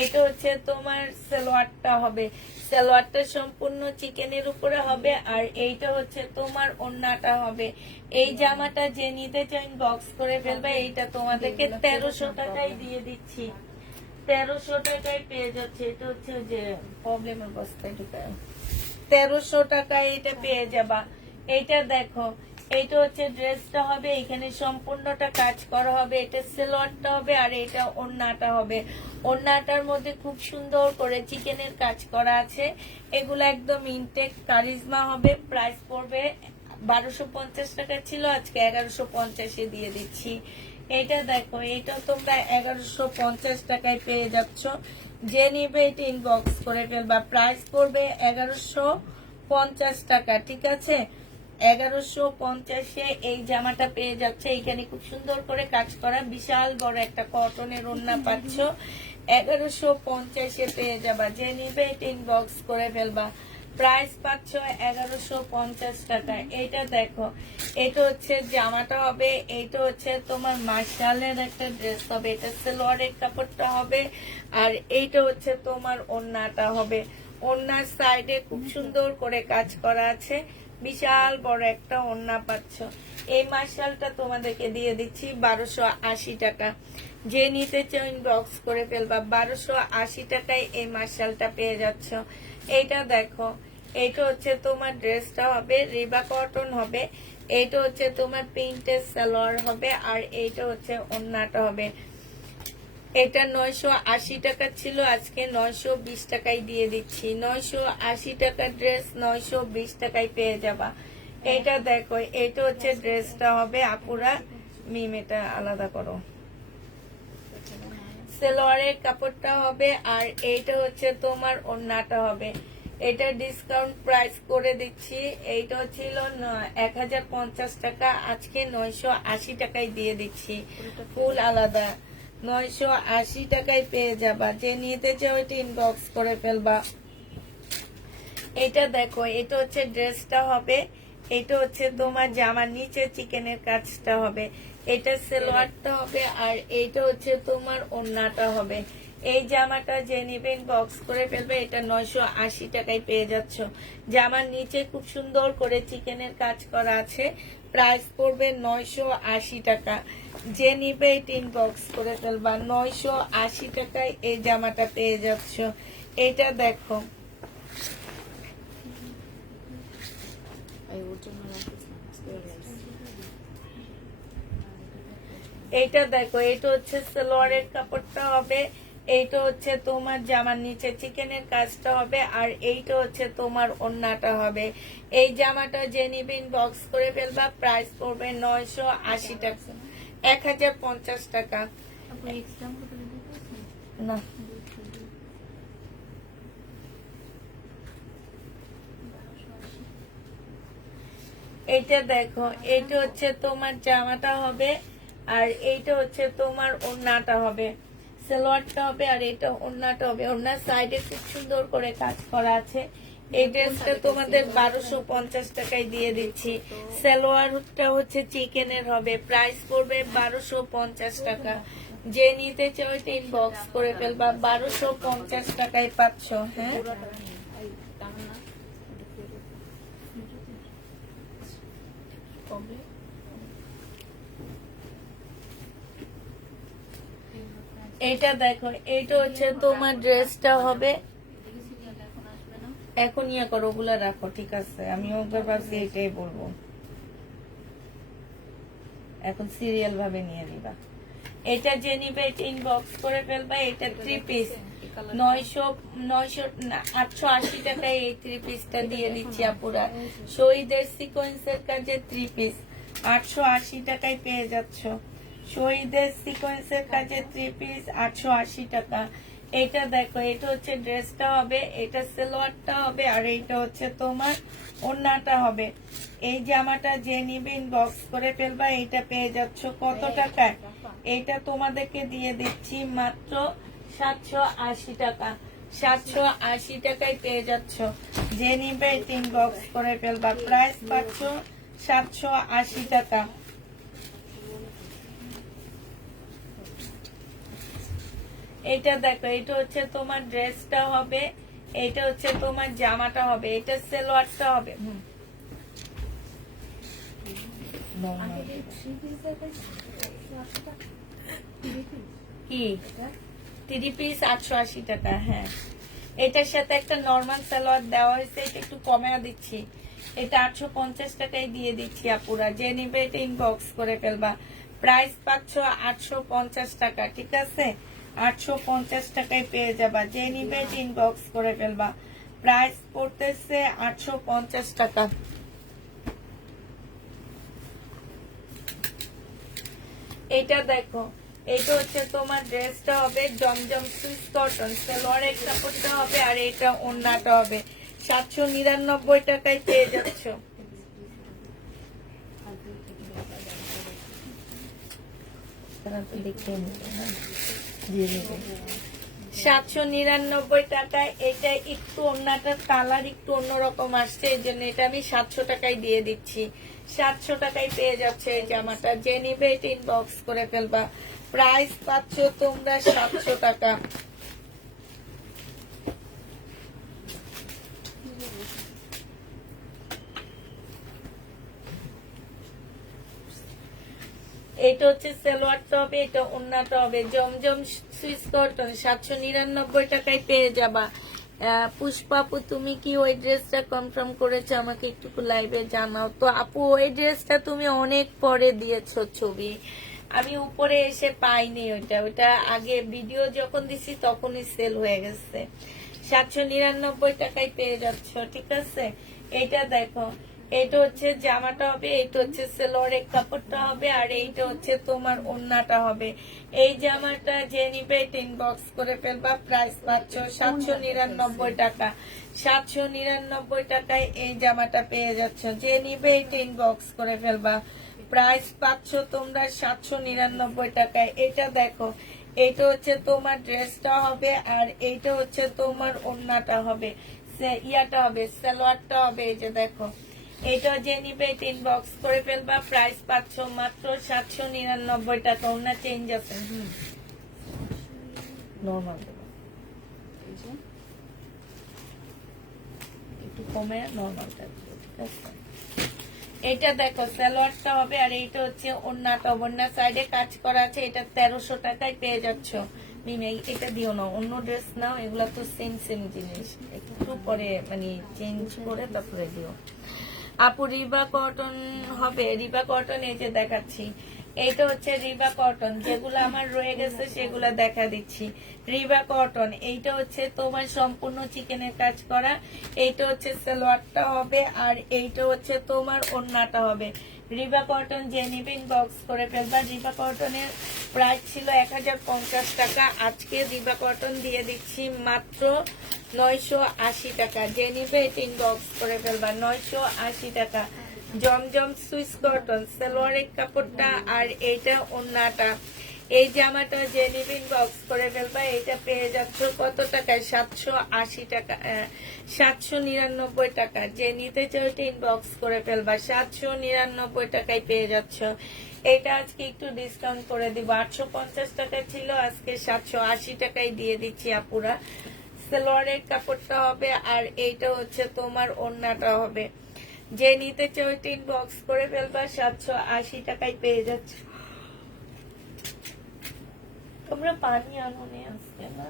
এটা হচ্ছে তোমার সালোয়ারটা হবে। সালোয়ারটা সম্পূর্ণ চিকেনের উপরে হবে, আর এইটা হচ্ছে তোমার ওড়নাটা হবে। এই জামাটা যে নিতে চাই বক্স করে ফেলবে। এইটা তোমাদেরকে 1300 টাকায় দিয়ে দিচ্ছি। 1300 টাকায় পেয়ে যাচ্ছে। এটা হচ্ছে যে প্রবলেমের বস্তায় ঢুকায় 1300 টাকায় এটা পেয়ে যাবা। এইটা দেখো, এইটা হচ্ছে ড্রেসটা হবে, এখানে সম্পূর্ণটা কাজ করা হবে। এটা সালোয়ারটা হবে, আর এটা ওড়নাটা হবে। ওড়নাটার মধ্যে খুব সুন্দর করে চিকেনের কাজ করা আছে। এগুলো একদম ইনটেক কারিজমা হবে। প্রাইস পড়বে 1250 টাকা ছিল, আজকে 1150 দিয়ে দিচ্ছি। এটা দেখো, এটা তোমরা 1150 টাকায় পেয়ে যাচ্ছ। যে নিবে এটা ইনবক্স করে ফেলবা। প্রাইস পড়বে 1150 টাকা, ঠিক আছে? 1150 এই জামাটা পেয়ে যাচ্ছে। এখানে খুব সুন্দর করে কাজ করা বিশাল বড় একটা কটনের ওড়না পাচ্ছ। 1150 পেয়ে যাবা। যে নিবে এটা ইনবক্স করে ফেলবা। প্রাইস পাচ্ছ 1150 টাকা। এটা দেখো, এটা হচ্ছে জামাটা হবে, এটা হচ্ছে তোমার মার্শালের একটা ড্রেস হবে। এটা সালোয়ারের কাপড়টা হবে, আর এইটা হচ্ছে তোমার ওড়নাটা হবে। ওড়নার সাইডে খুব সুন্দর করে কাজ করা আছে। বিশাল বড় একটা ওড়না পাচ্ছ। এই মার্শালটা তোমাদেরকে দিয়ে দিচ্ছি 1280 টাকা। যে নিতে চাও ইনবক্স করে ফেলবা। 1280 টাকায় এই মার্শালটা পেয়ে যাচ্ছ। এইটা দেখো, এইটা হচ্ছে তোমার ড্রেসটা হবে, রিবা কটন হবে। এইটা হচ্ছে তোমার প্রিন্টের সালোয়ার হবে, আর এইটা হচ্ছে ওড়নাটা হবে। এটা 980 টাকা ছিল, আজকে 920 টাকায় দিয়ে দিচ্ছি। 980 টাকার ড্রেস 920 টাকায় পেয়ে যাবা। এটা দেখো, এটা হচ্ছে ড্রেসটা হবে। আপুরা মিম এটা আলাদা করো। সালোয়ারের কাপড়টা হবে, আর এইটা হচ্ছে তোমার ওড়নাটা হবে। এটা ডিসকাউন্ট প্রাইস করে দিচ্ছি। এইটা ছিল 1050 টাকা, আজকে 980 টাকায় দিয়ে দিচ্ছি। ফুল আলাদা 980 টাকায় পেয়ে যাবা। যে নিতে চাও এটা ইনবক্স করে ফেলবা। এটা দেখো, এটা হচ্ছে ড্রেসটা হবে, এটা হচ্ছে তোমার জামার নিচে চিকেনের কাজটা হবে। এটা সালোয়ারটা হবে, আর এইটা হচ্ছে তোমার ওড়নাটা হবে। এই জামাটা যে নিবেন বক্স করে ফেলবে। এটা 980 টাকায় পেয়ে যাচ্ছ। জামার নিচে খুব সুন্দর করে চিকেনের কাজ করা আছে। প্রাইস পড়বে 980 টাকা। যে নিবে এটা ইনবক্স করে ফেলবা। 980 টাকায় এই জামাটা পেয়ে যাচ্ছ। এটা দেখো, এইটা দেখো, এটা হচ্ছে সালোয়ারের কাপড়টা হবে, এইটা হচ্ছে তোমার জামার নিচে চিকেনের কাজটা হবে, আর এইটা হচ্ছে তোমার ওড়নাটা হবে। এই জামাটা যে নিবেন বক্স করে ফেলবা। প্রাইস পড়বে 980 টাকা, 1050 টাকা। না, এইটা দেখো, এইটা হচ্ছে তোমার জামাটা হবে, আর এইটা হচ্ছে তোমার ওড়নাটা হবে। সালোয়ারটা হবে, আর এটা ওড়নাটা হবে। ওড়নার সাইডে খুব সুন্দর করে কাজ করা আছে। এই ড্রেসটা তোমাদের 1250 টাকায় দিয়ে দিচ্ছি। সালোয়ারটা হচ্ছে চিকেনের হবে। প্রাইস পড়বে 1250 টাকা। যে নিতে চাও এটা ইনবক্স করে ফেলবা। 1250 টাকায় পাচ্ছ। হ্যাঁ, এটা দেখো, এইটা হচ্ছে তোমার ড্রেসটা হবে। এখন ইয়া করো, ওগুলা রাখো, ঠিক আছে? আমি ওগুলো ভাবছি এটাই বলবো। এখন সিরিয়াল ভাবে নিয়ে নিবা। এটা যে নিবে এটা ইনবক্স করে ফেলবা। এটা 3 পিস 880 টাকায় এই 3 পিসটা দিয়ে দিচ্ছি আপুরা। শহীদের সিকোয়েন্সের কাজে 3 পিস 880 টাকায় পেয়ে যাচ্ছ। শহীদের সিকোয়েন্সের কাজে 3 পিস 880 টাকা। এটা দেখো, এটা হচ্ছে ড্রেসটা হবে, এটা সালোয়ারটা হবে, আর এইটা হচ্ছে তোমার ওড়নাটা হবে। এই জামাটা যে নিবে ইনবক্স করে ফেলবা। এইটা পেয়ে যাচ্ছ কত টাকায়? এইটা তোমাদেরকে দিয়ে দিচ্ছি মাত্র 780 টাকা। 780 টাকায় পেয়ে যাচ্ছ। যে নিবে ইনবক্স করে ফেলবা। প্রাইস পাচ্ছ 780 টাকা। এটা দেখো, এটা হচ্ছে তোমার ড্রেসটা হবে, এটা হচ্ছে তোমার জামাটা হবে, এটা সালোয়ারটা হবে। কি 3 পিস 880 টাকা। হ্যাঁ, এটার সাথে একটা নরমাল সালোয়ার দেওয়া হয়েছে, এটা একটু কমে দিচ্ছি, এটা 850 টাকায় দিয়ে দিচ্ছি আপুরা। যে নিবে এটা ইনবক্স করে ফেলবা। প্রাইস পাচ্ছ 850 টাকা, ঠিক আছে? 850 টাকায় পেয়ে যাবা। যে নিবে এটা ইনবক্স করে ফেলবা। প্রাইস পড়তেছে 850 টাকা। এটা দেখো, এটা হচ্ছে তোমার ড্রেসটা হবে জমজম সুইস কটন, সালোয়ারের কাপড়টা হবে, আর এটা ওড়নাটা হবে। 799 টাকায় পেয়ে যাচ্ছ। দেখে নিবে, হ্যাঁ, দিয়ে দেবে। 799 টাকায়। এটা একটু ওড়নাটার কালার একটু অন্যরকম আসছে, এই জন্য এটা আমি 700 টাকায় দিয়ে দিচ্ছি। 700 টাকায় পেয়ে যাচ্ছে এই জামাটা। যে নিবে এটা ইনবক্স করে ফেলবা। প্রাইস পাচ্ছ তোমরা 700 টাকা। এটা হচ্ছে সালোয়ারটা হবে, এটা ওড়নাটা হবে। জমজম সুইস কটন 799 টাকায় পেয়ে যাবা। পুষ্পাপু, তুমি কি ওই ড্রেসটা কনফার্ম করেছো? আমাকে একটু লাইভে জানাও তো। আপু, ওই ড্রেসটা তুমি অনেক পরে দিয়েছো ছবি, আমি উপরে এসে পাইনি। ওইটা আগে ভিডিও যখন দিছি তখনই সেল হয়ে গেছে। 799 টাকায় পেয়ে যাচ্ছ, ঠিক আছে? এটা দেখো, এটা হচ্ছে জামাটা হবে, এটা হচ্ছে সালোয়ারের কাপড়টা হবে, আর এইটা হচ্ছে তোমার ওড়নাটা হবে। এই জামাটা যে নিবে ইনবক্স করে ফেলবা। প্রাইস পাচ্ছ 799 টাকা। 799 টাকায় এই জামাটা পেয়ে যাচ্ছ। যে নিবে ইনবক্স করে ফেলবা। প্রাইস পাচ্ছ তোমরা 799 টাকায়। এটা দেখো, এইটা হচ্ছে তোমার ড্রেসটা হবে, আর এইটা হচ্ছে তোমার ওড়নাটা হবে, ইয়াটা হবে, সালোয়ারটা হবে। এই যে দেখো, এটা যে নিবে ইনবক্স করে ফেলবা। প্রাইস পাচ্ছ মাত্র 799 টাকা। ওড়না চেঞ্জ আছে, নরমাল একটু কমে নরমালটা, ঠিক আছে? এটা দেখো, সালোয়ারটা হবে, আর এইটা হচ্ছে ওড়নাটা। ওড়নার সাইডে কাজ করা আছে। এটা 1300 টাকায় পেয়ে যাচ্ছ। মিমে, এটা দিও না, অন্য ড্রেস নাও, এগুলা তো সেম সেম জিনিস, একটু পরে মানে চেঞ্জ করে তারপরে দিও। আপু, রিবা কটন হবে? রিবা কটন এই যে দেখাচ্ছি, এইটা হচ্ছে রিবা কটন। যেগুলো আমার রয়ে গেছে সেগুলো দেখা দিচ্ছি। রিবা কটন, এইটা হচ্ছে তোমার সম্পূর্ণ চিকেনের কাজ করা। এইটা হচ্ছে সালোয়ারটা হবে, আর এইটা হচ্ছে তোমার ওড়নাটা হবে। রিবা কটন যে নিবে ইনবক্স করে ফেলবা। রিবা কটনের প্রাইস ছিল 1050 টাকা, আজকে রিবা কটন দিয়ে দিচ্ছি মাত্র 980 টাকা। যে নিবে এটা ইনবক্স করে ফেলবা। 980 টাকা। জমজম সুইস কটন, সালোয়ারের কাপড়টা, আর এইটা ওড়নাটা। এই জামাটা যে নিবে ইনবক্স করে ফেলবা। এটা পেয়ে যাচ্ছ কত টাকায়? 780 টাকা, 799 টাকা। যে নিতে চাও এটা ইনবক্স করে ফেলবা। 799 টাকায় পেয়ে যাচ্ছ। এটা আজকে একটু ডিসকাউন্ট করে দিব। 850 টাকা ছিল, আজকে 780 টাকায় দিয়ে দিচ্ছি আপুরা। সালোয়ারের কাপড়টা হবে, আর এইটা হচ্ছে তোমার ওড়নাটা হবে। যে নিতে চাও এটা ইনবক্স করে ফেলবা। 780 টাকায় পেয়ে যাচ্ছ। তোমরা পানি আনো নে আজকে না।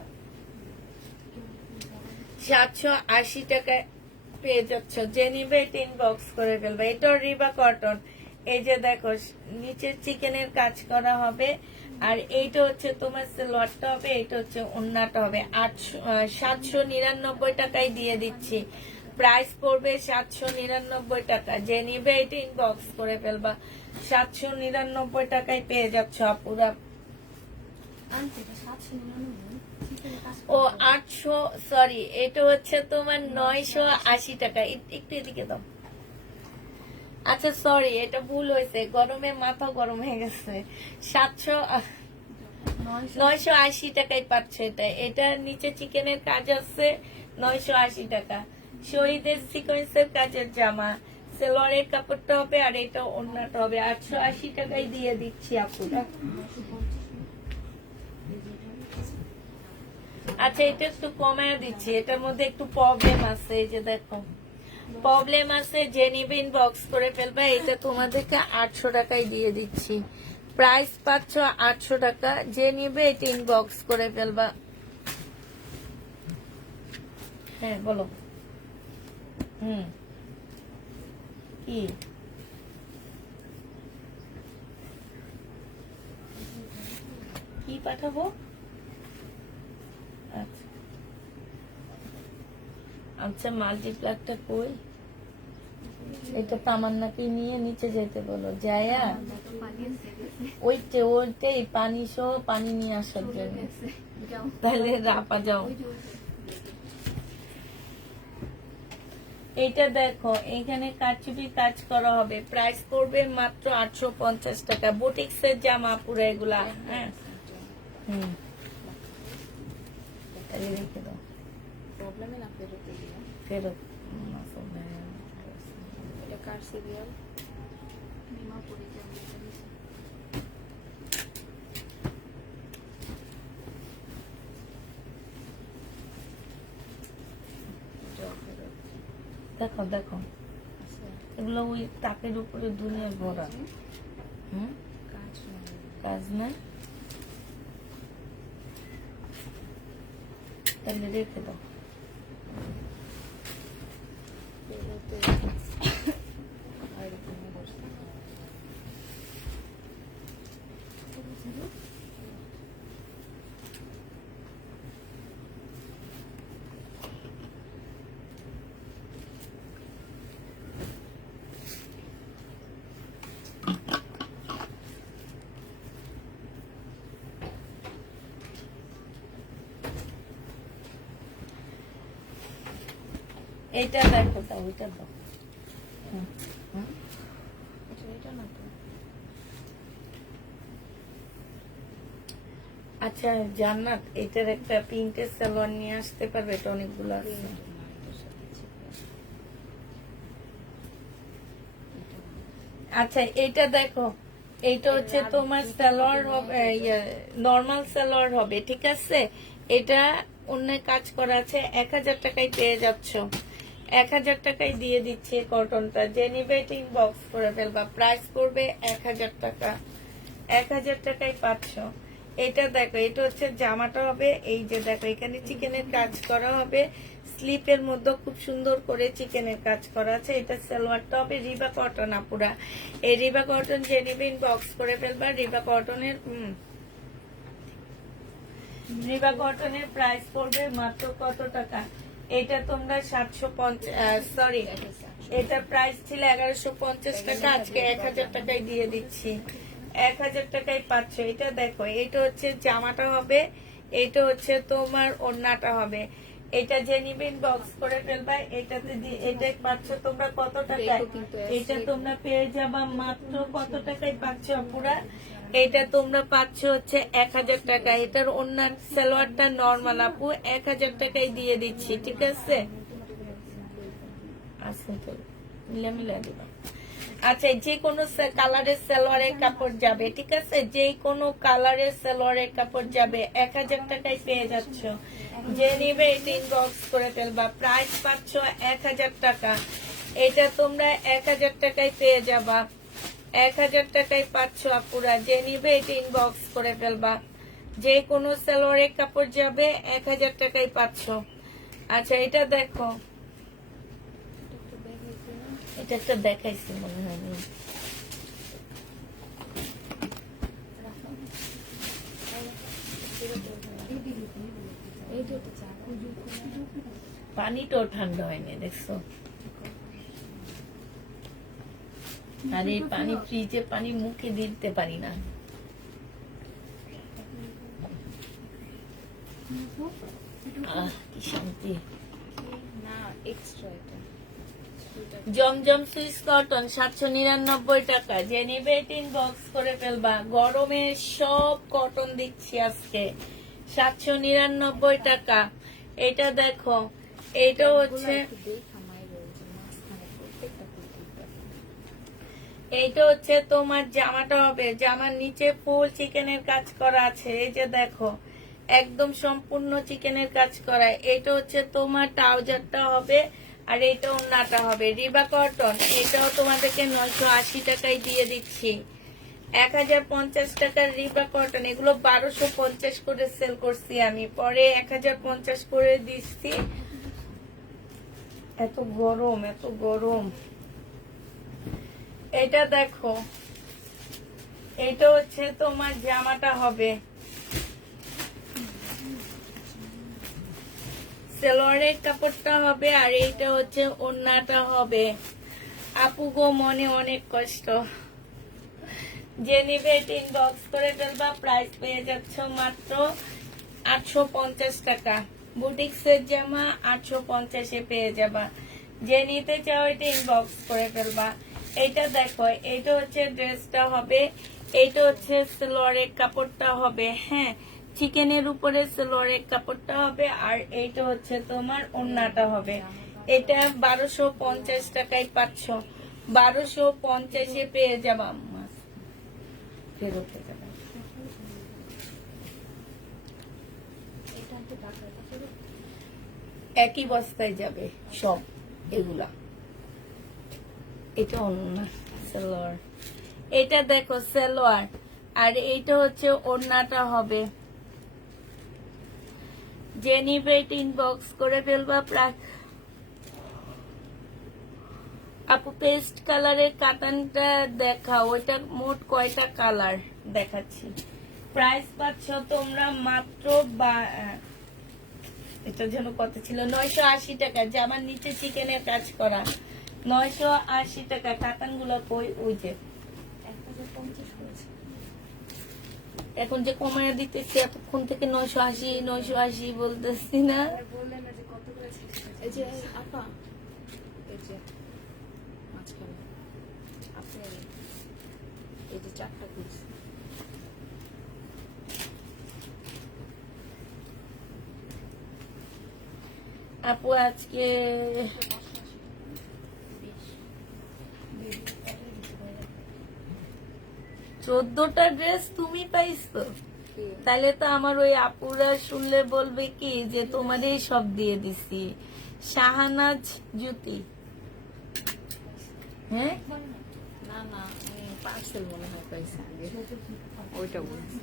780 টাকায় পেয়ে যাচ্ছ। যে নিবে এটা ইনবক্স করে ফেলবা। এটা রিবা কটন। এই যে দেখো, নিচের চিকেনের কাজ করা হবে, আর এইটা হচ্ছে তোমার সালোয়ারটা হবে, এইটা হচ্ছে ওড়নাটা হবে। 799 টাকায় দিয়ে দিচ্ছি। প্রাইস পড়বে 799 টাকা। যে নিবে এটা ইনবক্স করে ফেলবা। 799 টাকায় পেয়ে যাচ্ছ আপুরা। ও 800, সরি, এটা হচ্ছে তোমার 980 টাকা। একটু এদিকে দাও। আচ্ছা সরি, এটা ভুল হয়েছে, গরমে মাথা গরম হয়ে গেছে। 980 টাকায় পাচ্ছে এটা। এটার নিচে চিকেনের কাজ আছে, 980 টাকা। শহীদের সিকোয়েন্সের কাজের জামা, সেলোয়ারের কাপড়টা হবে আর এটা ওড়নাটা হবে। 880 টাকায় দিয়ে দিচ্ছি আপুরা। আচ্ছা এটা একটু কমায় দিচ্ছি, এটার মধ্যে একটু প্রবলেম আছে, এই যে দেখো প্রবলেম আছে। যে নিবে ইনবক্স করে ফেলবে। এটা তোমাদেরকে 800 টাকায় দিয়ে দিচ্ছি, প্রাইস পাচ্ছ 800 টাকা। যে নিবে এটা ইনবক্স করে ফেলবা। হ্যাঁ বলো। কি কি পাঠাবো? আচ্ছা আচ্ছা, মাল্টিপ্লাকটা কই? এটা তামান্নাকে নিয়ে নিচে যেতে বলো, যায়া ওইটাই পানি সহ পানি নিয়ে আসার জন্য। তাহলে রাপা যাও। এটা দেখো, এখানে কারচুপি কাজ করা হবে, প্রাইস করবে মাত্র 850 টাকা। বুটিক্সের জামা পুরো এগুলা। হ্যাঁ তাহলে রেখে দাও। ফেরত এটা কার সিরিয়াল? দেখো দেখো, এগুলো ওই তাকের উপরে দুনিয়ার ভরা। কাজ নাই, তাহলে রেখে দাও। এইটা দেখো, দাও ওইটা দাও। আচ্ছা জান্নাত, এটার একটা প্রিন্টের সালোয়ার নিয়ে আসতে পারবে? এটা অনেকগুলো আছে। আচ্ছা এটা দেখো, এইটা হচ্ছে তোমার সালোয়ার হবে, নর্মাল সালোয়ার হবে, ঠিক আছে। এটা অন্য কাজ করা আছে, 1000 টাকায় পেয়ে যাচ্ছ। 1000 টাকায় দিয়ে দিচ্ছে কটনটা। যে নিবে ইনবক্স করে ফেলবা, প্রাইস করবে 1000 টাকা। 1000 টাকায় পাচ্ছ। এটা দেখো, এটা হচ্ছে জামাটা হবে, এই যে দেখো এখানে চিকেনের কাজ করা হবে, স্লিপের মধ্যে খুব সুন্দর করে চিকেনের কাজ করা আছে। এটা সালোয়ারটা হবে রিবা কটন আপুরা। এই রিবা কটন যে নিবে ইনবক্স করে ফেলবা। রিবা কটনের প্রাইস পড়বে মাত্র কত টাকা? এটা তোমরা 750, সরি, এটা প্রাইস ছিল 1150 টাকা, আজকে 1000 টাকায় দিয়ে দিচ্ছি। 1000 টাকায় পাচ্ছ। এটা দেখো, এটা হচ্ছে জামাটা হবে, এটা হচ্ছে তোমার ওড়নাটা হবে। এটা যে নিবে ইনবক্স করে ফেলবা। এটাতে এটা পাচ্ছ তোমরা কত টাকায়? এটা তোমরা পেয়ে যাবা মাত্র কত টাকায় পাচ্ছ পুরা? এটা তোমরা পাচ্ছ হচ্ছে 1000 টাকা। এটার অন্য সালোয়ারটা নরমাল আপু, 1000 টাকায় দিয়ে দিচ্ছি, ঠিক আছে। আচ্ছা তো মিলা দিবা। আচ্ছা যে কোনো কালারের সালোয়ারের কাপড় যাবে, ঠিক আছে, যে কোনো কালারের সালোয়ারের কাপড় যাবে 1000 টাকায় পেয়ে যাচ্ছ। যে নিবে এটা ইনবক্স করে ফেলবা। প্রাইস পাচ্ছ 1000 টাকা। এটা তোমরা 1000 টাকায় পেয়ে যাবা। 1000 টাকায় পাচ্ছ আপুরা। যে নিবে এটা ইনবক্স করে ফেলবা। যে কোনো সালোয়ারের কাপড় যাবে 1000 টাকায় পাচ্ছ। আচ্ছা এটা দেখো, এটা একটা দেখাইছি মনে হয়। পানিটাও ঠান্ডা হয়নি দেখছো। আর এই পানি ফ্রিজে পানি মুখে দিতে পারি না। কি শান্তি। না এক্সট্রা এটা জমজম সুইস কটন 799 টাকা, যে নিবে ইনবক্স করে ফেলবা। গরমে সব কটন দিচ্ছি আজকে 799 টাকা। এটা দেখো, এটা হচ্ছে এইটা হচ্ছে তোমার জামাটা হবে, জামার নিচে ফুল চিকেনের কাজ করা আছে। এই যে দেখো, একদম সম্পূর্ণ চিকেনের কাজ করা। এটা হচ্ছে তোমার ট্রাউজারটা হবে, আর এইটা ওন্নাটা হবে রিবা কটন। এটাও তোমাদেরকে 980 টাকায় দিয়ে দিচ্ছি। 1050 টাকার রিবা কটন, এগুলো 1250 করে সেল করছি আমি, পরে 1050 করে দিচ্ছি। এত গরম, এত গরম। এটা দেখো, এটা হচ্ছে তোমার জামাটা হবে, সেলোয়ারের কাপড়টা হবে, আর এইটা হচ্ছে ওন্নাটা হবে। আপু গো, মনে অনেক কষ্ট। যে নিবে ইনবক্স করে ফেলবা। প্রাইস পেয়ে যাচ্ছ মাত্র 850 টাকা। বুটিক্সের জামা 850-এ পেয়ে যাবা। যে নিতে চাও এটা ইনবক্স করে ফেলবা। এইটা দেখো, এইটা হচ্ছে ড্রেসটা হবে, এইটা হচ্ছে সেলোয়ারের কাপড়টা হবে। হ্যাঁ, চিকেনের উপরে সেলোয়ারের কাপড়টা হবে, আর এইটা হচ্ছে তোমার ওন্নাটা হবে। এটা 1250 টাকায় পাচ্ছ। 1250-এ পেয়ে যাবা। ফেরত হয়ে যাবে। একই বস্তায় যাবে সব এগুলা। এটা অন্য সালোয়ার, এটা দেখো সালোয়ার, আর এইটা হচ্ছে ওড়নাটা হবে। যে নিবে ইনবক্স করে ফেলবা। আপু পেস্ট কালারের কাতানটা দেখা, ওইটা মোট কয়টা কালার দেখাচ্ছি। প্রাইস পাচ্ছ তোমরা মাত্র এটা যেন কত ছিল, 980 টাকা। জামার নিচে চিকেনের কাজ করা 980 টাকা। কাতান গুলো কই? ওই যে 1050 করেছে এখন যে কমায় দিতেছি, এতক্ষণ থেকে 980 980 বলতেছি না। বললেন না যে কত করেছে। এই যে আপা, এই যে মাঝখানে আপনি এই যে 4টা পিস আপু আজকে চোদ্দটা ড্রেস তুমি পাইছো? তাহলে তো আমার ওই আপুরা শুনলে বলবে কি যে তোমাদেরই সব দিয়ে দিছি। শাহানাজ জুতি, হ্যাঁ না না পার্সেল মনে হয় পাইছে আগে, ওইটা বলছি।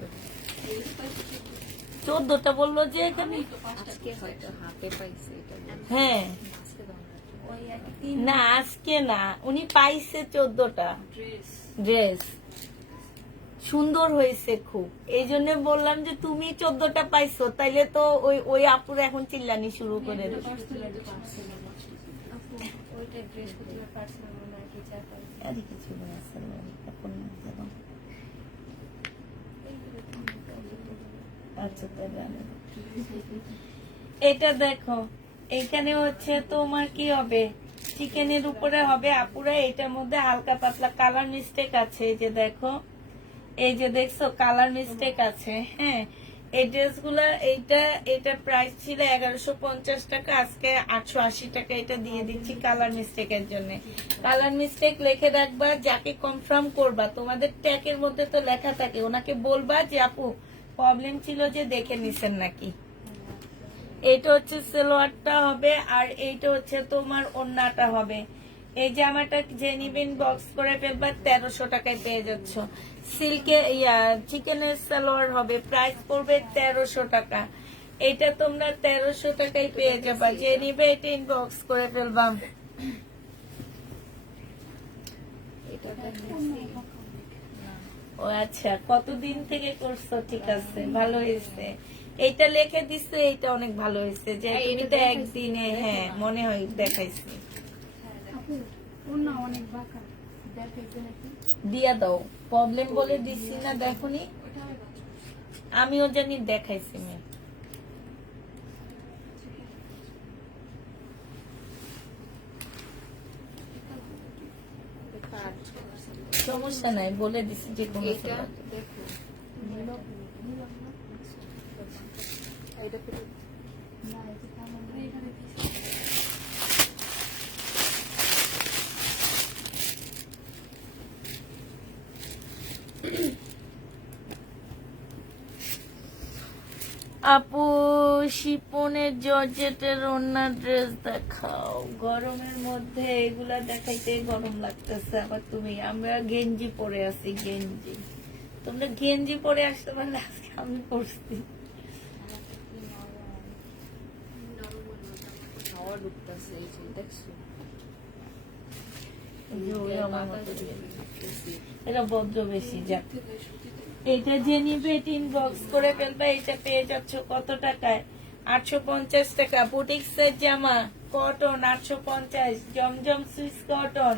14টা বললো যে এখানে। আজকে হয়তো হাতে পাইছে এটা বলছি। হ্যাঁ, আজকে দাও না। ওই না আজকে না, উনি পাইছে 14টা ড্রেস। সুন্দর হয়েছে খুব, এই জন্য বললাম যে তুমি 14টা পাইছো, তাইলে তো ওই ওই আপুর এখন চিল্লানি শুরু করে দেবে। ওইটা ড্রেস কোথায় পার্সেল মনে হয় টিচার পাইছে। আর কিছু না, আসলে এখন দেখো। আচ্ছা তাহলে এটা দেখো, এখানে হচ্ছে তোমার কি হবে, চিকেনের উপরে হবে আপুরা। এটার মধ্যে হালকা পাতলা কালার মিস্টেক আছে, এই যে দেখো, এই যে দেখছো কালার মিস্টেক আছে। হ্যাঁ, এই ড্রেসগুলা এটা প্রাইস ছিল 1150 টাকা, আজকে 880 টাকা এটা দিয়ে দিচ্ছি কালার মিস্টেকের জন্য। কালার মিস্টেক লিখে রাখবা, যাকে কনফার্ম করবা তোমাদের ট্যাগের মধ্যে তো লেখা থাকে, ওনাকে বলবা যে আপু প্রবলেম ছিল যে দেখে নিছেন নাকি। এইটা হচ্ছে সালোয়ারটা হবে, আর এইটা হচ্ছে তোমার ওড়নাটা হবে। এই জামাটা যে নিবেন বক্স করে ফেলবা, 1300 টাকায় পেয়ে যাচ্ছ। সিল্কে চিকেনের সালোয়ার হবে, প্রাইস পড়বে 1300 টাকা। এটা তোমরা 1300 টাকায় পেয়ে যাবা। যে নিবে এটা ইনবক্স করে ফেলবা। ও আচ্ছা, কতদিন থেকে করছো? ঠিক আছে, ভালো হয়েছে। এইটা লিখে দিচ্ছে, এইটা অনেক ভালো হয়েছে যে তুমি তো একদিনে, হ্যাঁ মনে হয় দেখাইছি। দিয়া দাও, প্রবলেম বলে দিচ্ছি না, দেখুনি আমিও জানি দেখাইছি। সমস্যা নাই, বলে দিছি যে কোনো এটা সময়। দেখো নিলাম নিলাম না এটা পুরো না এটা কেমন এখানে আপু শিপনের জর্জেটের ওড়না ড্রেস দেখাও, গরমের মধ্যে এগুলা দেখাইতে গরম লাগতেছে। আবার তুমি, আমরা গেঞ্জি পরে আছি, গেঞ্জি। তোমরা গেঞ্জি পরে আসতে পারলে, আজকে আমি পরছি। হাওয়া ঢুকতেছে এই যে দেখছো এই যে ওই আমার মতো বাতাস গেঞ্জি। ঢুকতেছে। এটা বড্ড বেশি যাক। এটা যে নিবে ইনবক্স করে ফেলবে। এটা পেয়ে যাচ্ছ কত টাকায়? 850 টাকা। বুটিক্সের জামা কটন 850, জমজম সুইস কটন।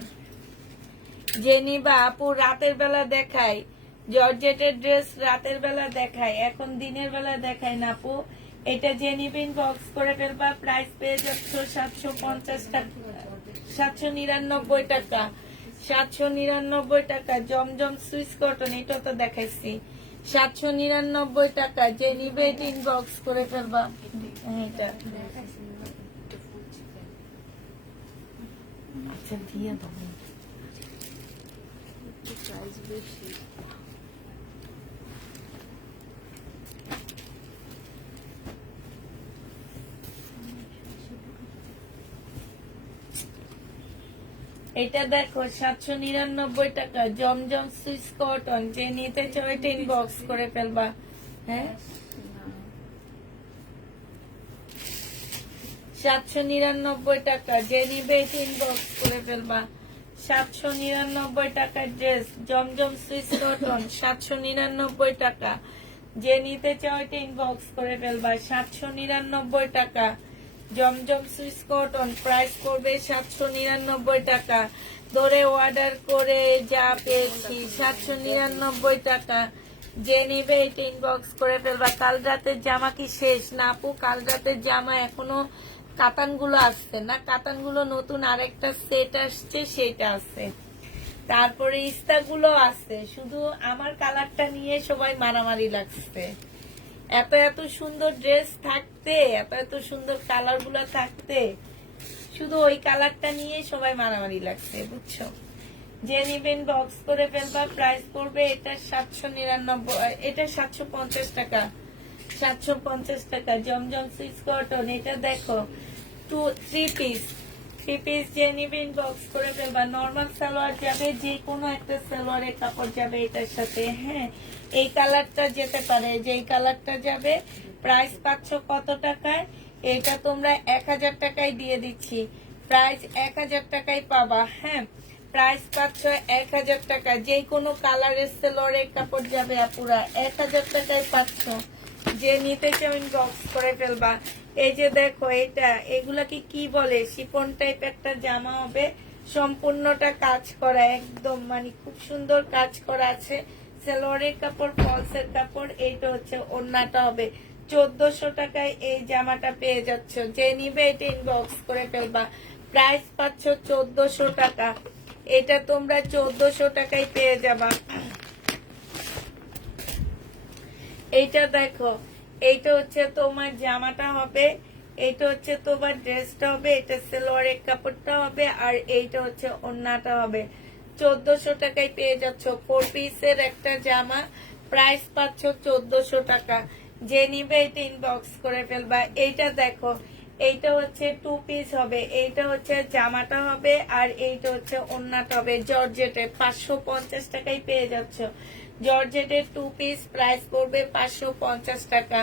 যে নিবা আপু রাতের বেলা দেখায়, জর্জেটের ড্রেস রাতের বেলা দেখায়, এখন দিনের বেলা দেখায় না আপু। এটা যে নিবে ইনবক্স করে ফেলবা। প্রাইস পেয়ে যাচ্ছ 750 টাকা, 799 টাকা, 799 টাকা। জমজম সুইস কটন, এটা তো দেখাইছি, 799 টাকা। যে নিবে এটা ইনবক্স করে ফেলবা। এটা আচ্ছা দিয়ে দেবো। প্রাইস বেশি এটা দেখো 799 টাকা, জমজম সুইস কটন। যে নিতে চাও এটা ইনবক্স করে ফেলবা। হ্যাঁ, 799 টাকা। যে নিবে এটা ইনবক্স করে ফেলবা। 799 টাকার ড্রেস, জমজম সুইস কটন, 799 টাকা। যে নিতে চাও এটা ইনবক্স করে ফেলবা। 799 টাকা, জমজম সুইস কটন। প্রাইস করবে 799 টাকা। ধরে অর্ডার করে যা পেয়েছি 799 টাকা। যে নিবে এটা ইনবক্স করে ফেলবা। কাল রাতের জামা কি শেষ? না আপু, কাল রাতের জামা এখনো কাতানগুলো আসছে না, কাতানগুলো নতুন আরেকটা সেট আসছে, সেটা আছে। তারপরে ইস্তাগুলো আছে। শুধু আমার কালারটা নিয়ে সবাই মারামারি লাগছে। এত এত সুন্দর ড্রেস থাকতে, এত এত সুন্দর কালার গুলা থাকতে, শুধু ওই কালারটা নিয়ে সবাই মারামারি লাগছে, বুঝছো? যে নিবেন বক্স করে ফেলবা। প্রাইস করবে এটা 799, এটা 750 টাকা, 750 টাকা। জমজম সুইস কটন। এটা দেখো থ্রি পিস, যে নিবেন বক্স করে ফেলবা। নর্মাল সালোয়ার যাবে, যে কোনো একটা সালোয়ারের কাপড় যাবে এটার সাথে। হ্যাঁ, এই কালারটা যেতে পারে, যে এই কালারটা যাবে। প্রাইস পাচ্ছ কত টাকায়? এটা তোমরা 1000 টাকায় দিয়ে দিচ্ছি। প্রাইস 1000 টাকায় পাবা। হ্যাঁ, প্রাইস পাচ্ছ 1000 টাকা। যে কোনো কালারের সালোয়ারের কাপড় যাবে আপুরা, 1000 টাকায় পাচ্ছ। যে নিতে চাও ইনবক্স করে ফেলবা। এই যে দেখো, এটা এগুলাকে কি বলে, শিফন টাইপ একটা জামা হবে, সম্পূর্ণটা কাজ করা, একদম মানে খুব সুন্দর কাজ করা আছে। সালোয়ারের কাপড়, ফলসের কাপড়। এইটা হচ্ছে ওড়নাটা হবে। 1400 টাকায় এই জামাটা পেয়ে যাচ্ছ। যে নিবে এটা ইনবক্স করে ফেলবা। প্রাইস পাচ্ছ 1400 টাকা। এটা তোমরা 1400 টাকায় পেয়ে যাবা। এইটা দেখো, এইটা হচ্ছে তোমার জামাটা হবে, এইটা হচ্ছে তোমার ড্রেসটা হবে, এটা সালোয়ারের কাপড়টা হবে, আর এইটা হচ্ছে ওড়নাটা হবে। 1400 টাকায় পেয়ে যাচ্ছ 4 পিসের একটা জামা। প্রাইস পাচ্ছ 1400 টাকা। যে নিবে এটা ইনবক্স করে ফেলবা। এইটা দেখো, এইটা হচ্ছে 2 পিস হবে, এইটা হচ্ছে জামাটা হবে, আর এইটা হচ্ছে ওড়নাটা হবে। জর্জেটের 550 টাকায় পেয়ে যাচ্ছ। জর্জেটের 2 পিস। প্রাইস পড়বে 550 টাকা।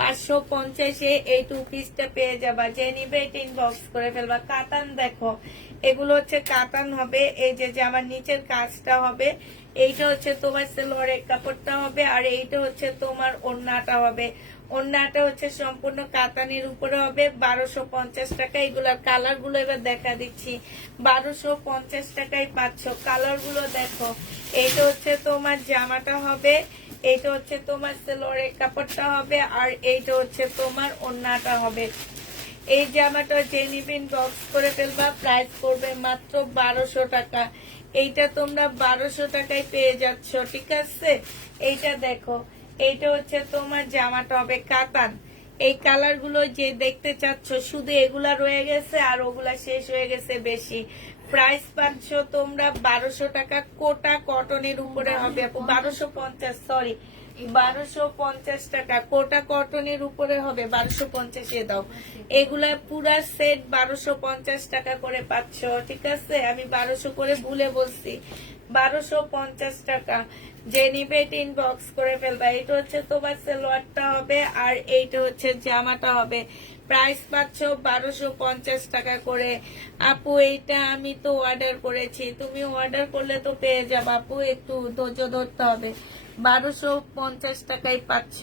550-এ এই 2 পিসটা পেয়ে যাবা। যে নিবে এটা ইনবক্স করে ফেলবা। কাতান দেখো, এগুলো হচ্ছে কাতান হবে। এই যে আমার নিচের কাজটা হবে, এইটা হচ্ছে তোমার সালোয়ারের কাপড়টা হবে, আর এইটা হচ্ছে তোমার ওড়নাটা হবে। ওড়নাটা হচ্ছে সম্পূর্ণ কাতানের উপরে হবে। 1250 টাকা। এগুলার কালার গুলো এবার দেখা দিচ্ছি। 1250 টাকায় পাচ্ছ। কালার গুলো দেখো, এইটা হচ্ছে তোমার জামাটা হবে, এইটা হচ্ছে তোমার সালোয়ারের কাপড়টা হবে, আর এইটা হচ্ছে তোমার ওড়নাটা হবে। এই জামাটা যে নিবেন বক্স করে ফেলবা। প্রাইস করবে মাত্র 1200 টাকা। এইটা তোমরা 1200 টাকায় পেয়ে যাচ্ছ, ঠিক আছে। এইটা দেখো, এইটা হচ্ছে তোমার জামাটা হবে কাতান। এই কালার গুলো যে দেখতে চাচ্ছ, শুধু এগুলা রয়ে গেছে আর ওগুলা শেষ হয়ে গেছে বেশি। প্রাইস পাচ্ছ তোমরা 1200 টাকা, কোটা কটনের উপরে হবে আপু। 1250, সরি 1250 টাকা, কোটা কটনের উপরে হবে। 1250 এ দাও। এগুলা পুরা সেট 1250 টাকা করে পাচ্ছ, ঠিক আছে। আমি 1200 করে ভুলে বলছি, 1250 টাকা। যে নিবে ইনবক্স করে ফেলবা। এটা হচ্ছে তোমার সালোয়ারটা হবে আর এইটা হচ্ছে জামাটা হবে। প্রাইস পাচ্ছ 1250 টাকা করে। আপু এইটা আমি তো অর্ডার করেছি, তুমি অর্ডার করলে তো পেয়ে যাবে আপু, একটু ধৈর্য ধরতে হবে। 1250 টাকায় পাচ্ছ।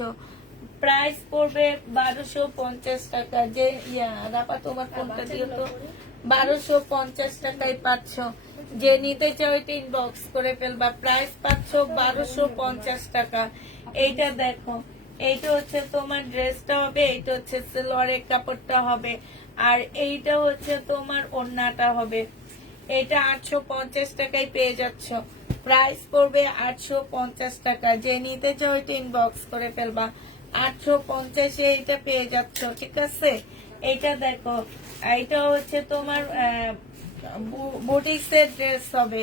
প্রাইস পড়বে 1250 টাকা। যে রাপা তোমার কোনটা দিও তো। 1250 টাকায় পাচ্ছ। যে নিতে চাও এটা ইনবক্স করে ফেলবা। প্রাইস পাচ্ছ 1250 টাকা। এইটা দেখো, এইটা হচ্ছে তোমার ড্রেসটা হবে, এইটা হচ্ছে সালোয়ারের কাপড়টা হবে, আর এইটা হচ্ছে তোমার ওড়নাটা হবে। এটা 850 টাকায় পেয়ে যাচ্ছ। প্রাইস পড়বে 850 টাকা। যে নিতে চাও এটা ইনবক্স করে ফেলবা। 850 এ এটা পেয়ে যাচ্ছ, ঠিক আছে। এইটা দেখো, এইটা হচ্ছে তোমার বুটিক্সের ড্রেস হবে।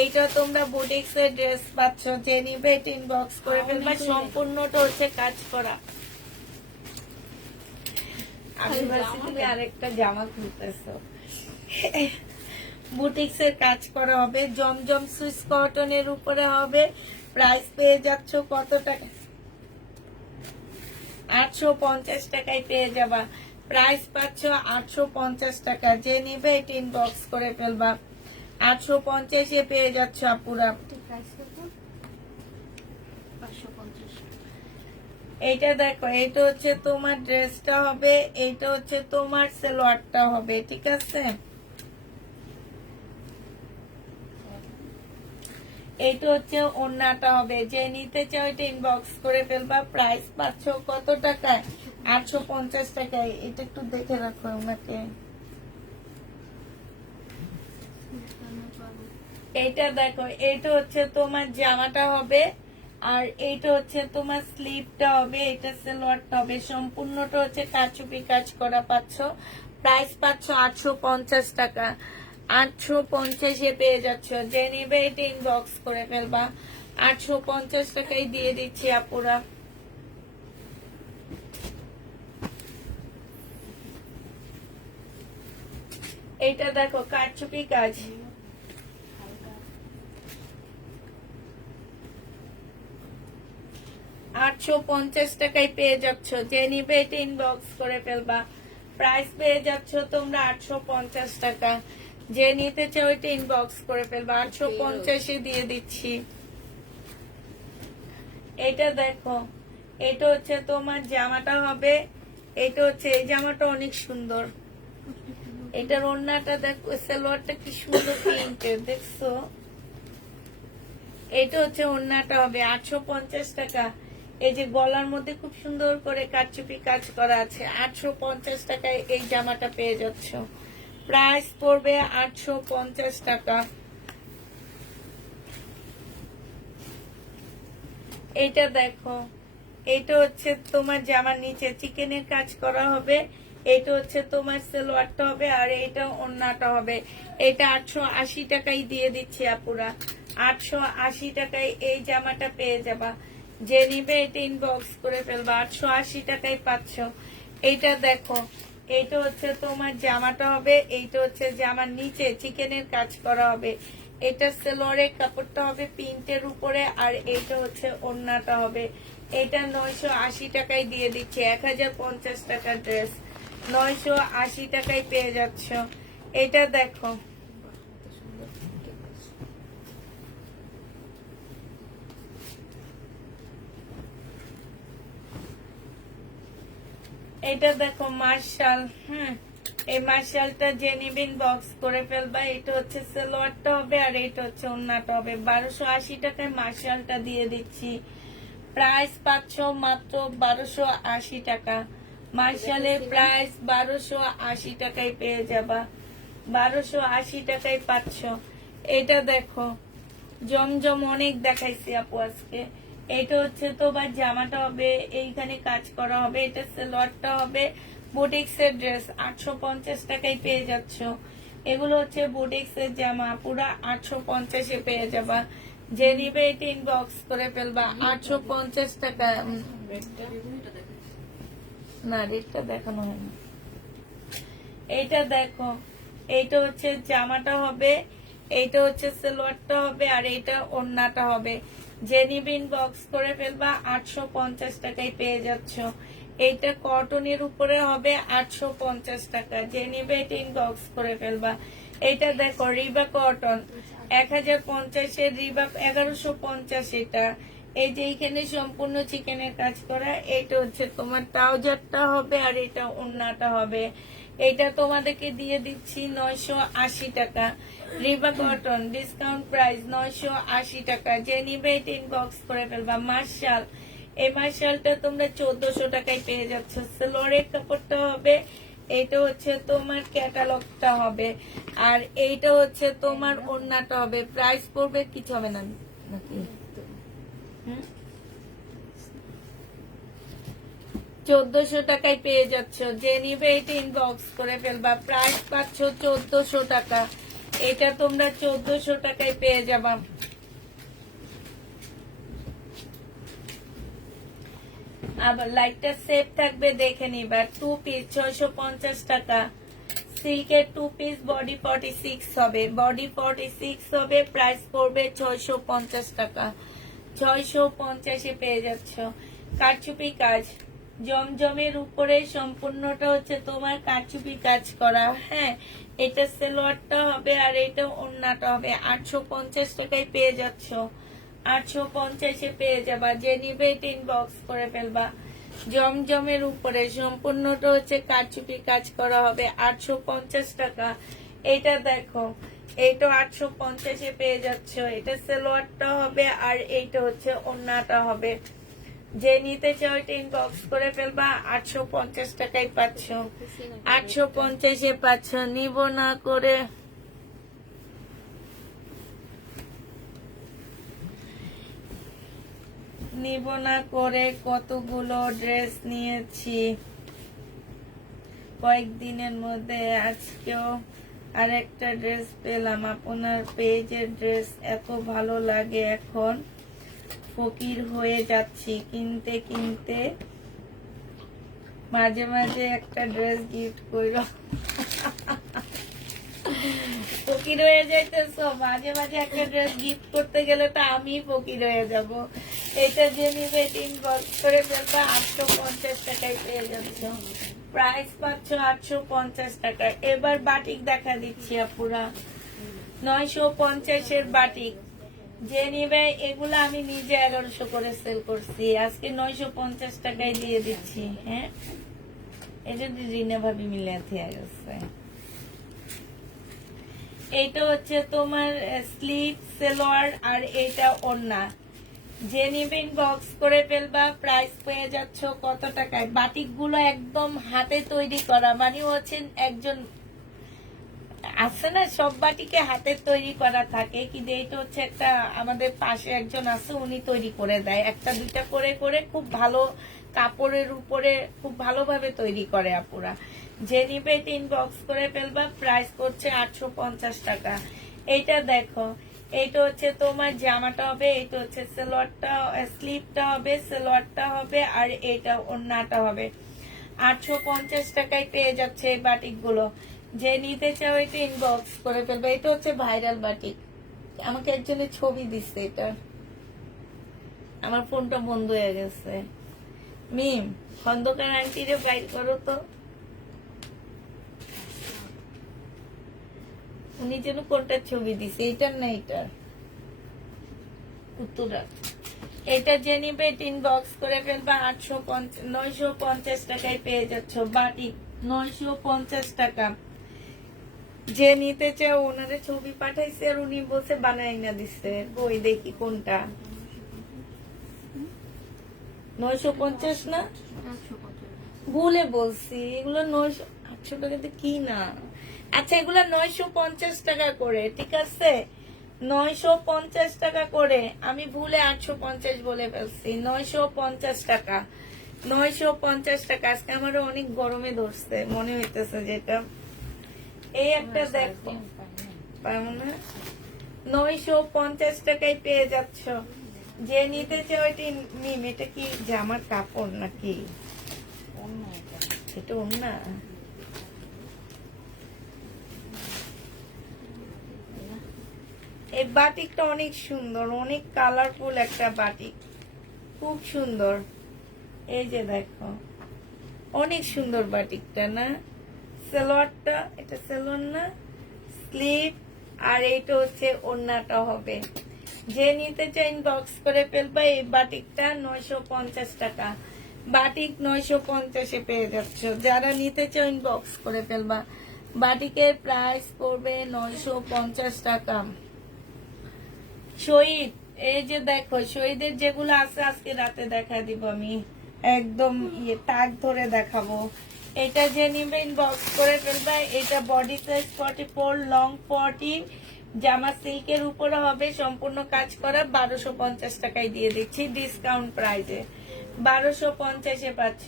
এইটা তোমরা বুটিক্সের ড্রেস পাচ্ছ। যে নিবে এটা ইনবক্স করে ফেলবা। সম্পূর্ণটা হচ্ছে কাজ করা। আমি ভাবছি তুমি আরেকটা জামা খুলতেছো। বুটিক্সের কাজ করা হবে, জমজম সুইস কটনের উপরে হবে। প্রাইস পেয়ে যাচ্ছ কত টাকা? 850 টাকায় পেয়ে যাবা। প্রাইস পাচ্ছ 850 টাকা। যে নিবে এটা ইনবক্স করে ফেলবা। 850 এ পেয়ে যাচ্ছ আপুরা। এইটা দেখো, এইটা হচ্ছে তোমার ড্রেসটা হবে, এইটা হচ্ছে তোমার সালোয়ারটা হবে, ঠিক আছে। এইটা হচ্ছে ওড়নাটা হবে। যে নিতে চাও এটা ইনবক্স করে ফেলবা। প্রাইস পাচ্ছ কত টাকায়? 850 টাকায়। এটা একটু দেখে রাখো আমাকে। এইটা দেখো, এইটা হচ্ছে তোমার জামাটা হবে আর এইটা হচ্ছে তোমার স্লিভটা হবে, এটা সালোয়ারটা হবে। সম্পূর্ণটা হচ্ছে কাচুপি কাজ করা পাচ্ছ। প্রাইস পাচ্ছ 850 টাকা। 850 এ পেয়ে যাচ্ছ। যে নিবে এটা ইনবক্স করে ফেলবা। 850 টাকায় দিয়ে দিচ্ছি আপুরা। এইটা দেখো, কাচুপি কাজ। 850 টাকায় পেয়ে যাচ্ছ। যে নিবে এটা ইনবক্স করে ফেলবা। প্রাইস পেয়ে যাচ্ছ তোমরা 850 টাকা। যে নিতে চাও এটা ইনবক্স করে ফেলবা। 850 এ দিয়ে দিচ্ছি। এটা দেখো, এটা হচ্ছে তোমার জামাটা হবে, এটা হচ্ছে এই জামাটা অনেক সুন্দর। এটার ওড়নাটা দেখো, সালোয়ারটা কি সুন্দর প্রিন্টের, দেখছো। এটা হচ্ছে ওড়নাটা হবে। 850 টাকা। এই যে গলার মধ্যে খুব সুন্দর করে কারচুপি কাজ করা আছে। 850 টাকায় এই জামাটা পেয়ে যাচ্ছ। প্রাইস পড়বে 850 টাকা। এটা দেখো, এটা হচ্ছে তোমার জামার নিচে চিকেনের কাজ করা হবে। এটা হচ্ছে তোমার সালোয়ারটা হবে আর এটা ওড়নাটা হবে। এটা 880 টাকায় দিয়ে দিচ্ছি আপুরা। 880 টাকায় এই জামাটা পেয়ে যাবা। যে নিবে এটা ইনবক্স করে ফেলবা। 880 টাকায় পাচ্ছ। এইটা দেখো, এইটা হচ্ছে তোমার জামাটা হবে, এইটা হচ্ছে জামার নিচে চিকেনের কাজ করা হবে। এটা সালোয়ারের কাপড়টা হবে প্রিন্টের উপরে আর এইটা হচ্ছে ওড়নাটা হবে। এটা 980 টাকায় দিয়ে দিচ্ছে। 1050 টাকার ড্রেস 980 টাকায় পেয়ে যাচ্ছ। এটা দেখো, এটা দেখো মার্শাল। এই মার্শালটা যে নিবেন বক্স করে ফেলবা। এটা হচ্ছে সালোয়ারটা হবে আর এটা হচ্ছে ওড়নাটা হবে। 1280 টাকায় মার্শালটা দিয়ে দিচ্ছি। প্রাইস পাচ্ছ মাত্র 1280 টাকা। মার্শালের প্রাইস 1280 টাকায় পেয়ে যাবা। 1280 টাকায় পাচ্ছ। এটা দেখো জমজম অনেক দেখাইছি আপু আজকে। এটা হচ্ছে তোমার জামাটা হবে, এইখানে কাজ করা হবে, এটা সালোয়ারটা হবে বুটিক্স এর ড্রেস, 850 টাকায় পেয়ে যাচ্ছ। এগুলো হচ্ছে বুটিক্স এর জামা, পুরা 850-এ পেয়ে যাবা। যে নিবে এটা ইনবক্স করে ফেলবা। 850 টাকা। না রেটটা দেখানো হয় না। এইটা দেখো, এইটা হচ্ছে জামাটা হবে, এইটা হচ্ছে সালোয়ারটা হবে, আর এইটা ওড়নাটা হবে। যে নিবে ইনবক্স করে ফেলবা, 850 টাকায় পেয়ে যাচ্ছ। এইটা কটনের উপরে হবে 850 টাকা। যে নিবে এটা ইনবক্স করে ফেলবা। এইটা দেখো রিবা কটন, 1050-এর রিবা 1150 এটা। এই যে এইখানে সম্পূর্ণ চিকেনের কাজ করা, এইটা হচ্ছে তোমার ট্রাউজারটা হবে, আর এটা ওড়নাটা হবে। এইটা তোমাদেরকে দিয়ে দিচ্ছি 980 টাকা। রিবা কটন ডিসকাউন্ট প্রাইস 980 টাকা। যে নিবে এটা ইনবক্স করে ফেলবা। মার্শাল, এই মার্শালটা তোমরা 1400 টাকায় পেয়ে যাচ্ছ। সালোয়ারের কাপড়টা হবে, এইটা হচ্ছে তোমার ক্যাটালগটা হবে, আর এইটা হচ্ছে তোমার ওড়নাটা হবে। প্রাইস পড়বে কিছু হবে না নাকি? 1400 টাকায় পেয়ে যাচ্ছ। যে নিবে এটা ইনবক্স করে ফেলবা। প্রাইস পাচ্ছ 1400 টাকা। এটা তোমরা 1400 টাকায় পেয়ে যাবা। আবার লাইটটা সেভ থাকবে, দেখে নিবা। 2 পিস 650 টাকা। সিল্কের 2 পিস বডি 46 হবে, বডি 46 হবে। প্রাইস পড়বে 650 টাকা। 650-এ পেয়ে যাচ্ছ। কারচুপি কাজ, জমজমের উপরে সম্পূর্ণটা হচ্ছে তোমার কারচুপি কাজ করা। হ্যাঁ, এটা সালোয়ারটা হবে, আর এটা ওড়নাটা হবে। 850 টাকায় পেয়ে যাচ্ছ। 850-এ পেয়ে যাবা। যে নিবে এটা ইনবক্স করে ফেলবা। জমজমের উপরে সম্পূর্ণটা হচ্ছে কারচুপি কাজ করা হবে, 850 টাকা। এটা দেখো, এইটা 850-এ পেয়ে যাচ্ছ। এটা সালোয়ারটা হবে, আর এইটা হচ্ছে ওড়নাটা হবে। যে নিতে চাও এটা ইনবক্স করে ফেলবা। 850 টাকায় পাচ্ছ। 850-এ পাচ্ছ। নিব না করে কতগুলো ড্রেস নিয়েছি কয়েকদিনের মধ্যে। আজকেও আরেকটা ড্রেস পেলাম। আপনার পেজের ড্রেস এত ভালো লাগে, এখন ফকির হয়ে যাচ্ছি কিনতে কিনতে। মাঝে মাঝে একটা ড্রেস গিফট কইরো। ফকির হয়ে যাইতেছো, মাঝে মাঝে একটা ড্রেস গিফট করতে গেলে তো আমি ফকির হয়ে যাব। এটা যে নিবে ইনবক্স করে ফেলবা। 850 টাকায় পেয়ে যাচ্ছ। প্রাইস পাচ্ছ 850 টাকা। এবার বাটিক দেখা দিচ্ছি আপুরা, 950-এর বাটিক। যে নিবে এগুলো আমি নিজে 1100 করে সেল করছি, আজকে 950 টাকায় দিয়ে দিচ্ছি। হ্যাঁ, এটা রিনা ভাবি মিলে গেছে। এইটা হচ্ছে তোমার স্লিভ সালোয়ার, আর এইটা ওড়না। যে নিবে ইনবক্স করে ফেলবা। প্রাইস পেয়ে যাচ্ছ কত টাকায়? বাটিক গুলো একদম হাতে তৈরি করা, মানে হচ্ছে একজন আছে না, সব বাটিকে হাতের তৈরি করা থাকে, কিন্তু এইটা হচ্ছে একটা আমাদের পাশে একজন আছে, উনি তৈরি করে দেয়। একটা দুইটা করে করে খুব ভালো কাপড়ের উপরে খুব ভালোভাবে তৈরি করে আপুরা। যে নিবে এটা ইনবক্স করে ফেলবা। প্রাইস করছে 850 টাকা। এইটা দেখো, এইটা হচ্ছে তোমার জামাটা হবে, এইটা হচ্ছে সালোয়ারটা, স্লিভটা হবে, সালোয়ারটা হবে, আর এইটা ওড়নাটা হবে। 850 টাকায় পেয়ে যাচ্ছে এই বাটিক গুলো। যে নিতে চাও এটা ইনবক্স করে ফেলবে। এটা হচ্ছে ভাইরাল বাটিক, আমাকে একজনের ছবি দিচ্ছে। এটা আমার ফোনটা বন্ধ হয়ে গেছে। মিম, খন্দকার আন্টিরে বাইর করো তো, উনি যেন কোনটার ছবি দিছে, এইটার না এইটার, উত্তরা। এটা যে নিবে এটা ইনবক্স করে ফেলবা। 950 টাকায় পেয়ে যাচ্ছ বাটিক, 950 টাকা। যে নিতে চাও ওনারে ছবি পাঠাইছে, আর উনি বলছে বানাই না দিচ্ছে। ওই দেখি কোনটা, 950 না, ভুলে বলছি। এগুলো 900-800 টাকাতে কি না। আচ্ছা, এগুলো 950 টাকা করে, ঠিক আছে। 950 টাকা করে, আমি ভুলে 850 বলে ফেলছি। 950 টাকা, 950 টাকা। আজকে আমার অনেক গরমে ধরছে, মনে হইতেছে যেটা। এই একটা দেখো, পারবো না? 950 টাকায় পেয়ে যাচ্ছ। যে নিতে চাও এটি নিম। এটা কি জামার কাপড় নাকি? এটা ওড়না। এই বাটিকটা অনেক সুন্দর, অনেক কালারফুল একটা বাটিক, খুব সুন্দর। এই যে দেখো, অনেক সুন্দর বাটিকটা না? সালোয়ারটা, এটা সালোয়ার না, স্লিভ, আর এইটা হচ্ছে ওড়নাটা হবে। যে নিতে চাই ইনবক্স করে ফেলবা। এই বাটিকটা 950 টাকা, বাটিক 950-এ পেয়ে যাচ্ছ। যারা নিতে চাও ইনবক্স করে ফেলবা। বাটিকের প্রাইস পড়বে 950 টাকা। শহীদ, এই যে দেখো শহীদের যেগুলো আছে আজকে রাতে দেখা দিব আমি, একদম তাক ধরে দেখাবো। এটা যে নিবে ইনবক্স করে ফেলবা। এটা বডি সাইজ 44, লং 40, জামা সিল্কের উপরে হবে, সম্পূর্ণ কাজ করা। 1250 টাকায় দিয়ে দিচ্ছি ডিসকাউন্ট প্রাইসে। 1250-এ পাচ্ছ।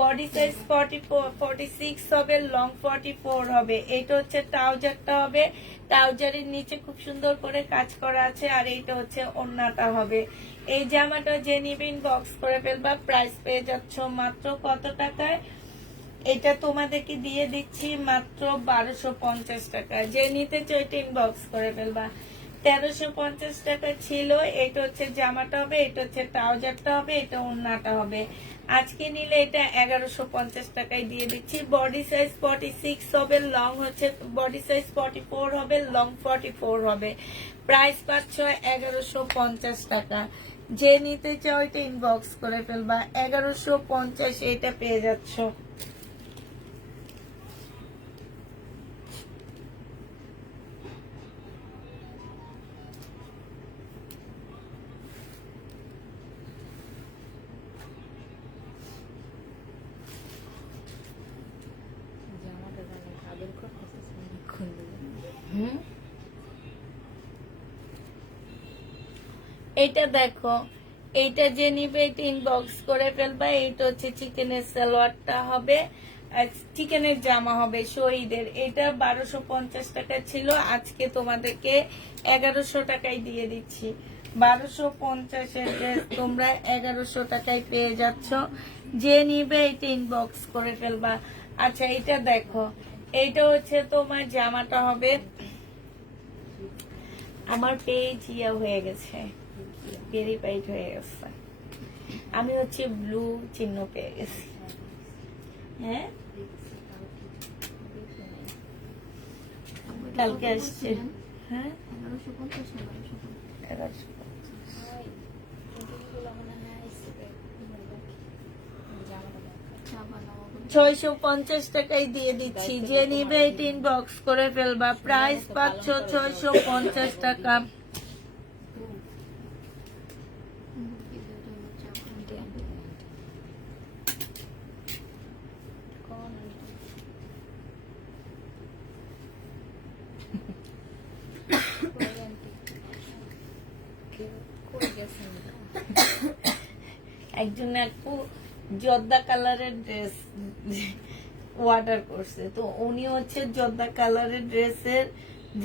বডি সাইজ 46 হবে, লং 44 হবে। এটা হচ্ছে ট্রাউজারটা হবে, ট্রাউজারের নিচে খুব সুন্দর করে কাজ করা আছে। আর এইটা হচ্ছে ওড়নাটা হবে। এই জামাটা যে নিবে ইনবক্স করে ফেলবা। প্রাইস পেয়ে যাচ্ছ মাত্র কত টাকায়? এটা তোমাদেরকে দিয়ে দিচ্ছি মাত্র 1250 টাকা। যে নিতে চাই এটা ইনবক্স করে ফেলবা। 1350 টাকা ছিল। এটা হচ্ছে জামাটা হবে, এটা হচ্ছে ট্রাউজারটা হবে, এটা ওড়নাটা হবে। আজকে নিলে এটা 1150 টাকায় দিয়ে দিচ্ছি। বডি সাইজ 46 হবে, লং হচ্ছে বডি সাইজ 44 হবে, লং 44 হবে। প্রাইস পাচ্ছ 1150 টাকা। যে নিতে চাও এটা ইনবক্স করে ফেলবা। 1150 এটা পেয়ে যাচ্ছ। এইটা দেখো, এইটা যে নিবে এটা ইনবক্স করে ফেলবা। এইটা হচ্ছে চিকেনের সালোয়ারটা হবে, চিকেনের জামা হবে শহীদের। এটা 1250 টাকা ছিল, আজকে তোমাদেরকে 1100 টাকায় দিয়ে দিচ্ছি। 1250-এর ড্রেস তোমরা 1100 টাকায় পেয়ে যাচ্ছ। যে নিবে এটা ইনবক্স করে ফেলবা। আচ্ছা এটা দেখো, এইটা হচ্ছে তোমার জামাটা হবে। আমার পেজ ইয়া হয়ে গেছে, ভেরিফাইড হয়ে গেছে। আমি হচ্ছে ব্লু চিহ্ন পেয়ে গেছি। হ্যাঁ, কালকে আসছে। হ্যাঁ, 1150। 650 টাকায় দিয়ে দিচ্ছি। যে নিবে এটা ইনবক্স করে ফেলবা। প্রাইস পাচ্ছ 650 টাকা। একজন একটু জর্দা কালারের ড্রেস অর্ডার করছে, তো উনি হচ্ছে জর্দা কালারের ড্রেসের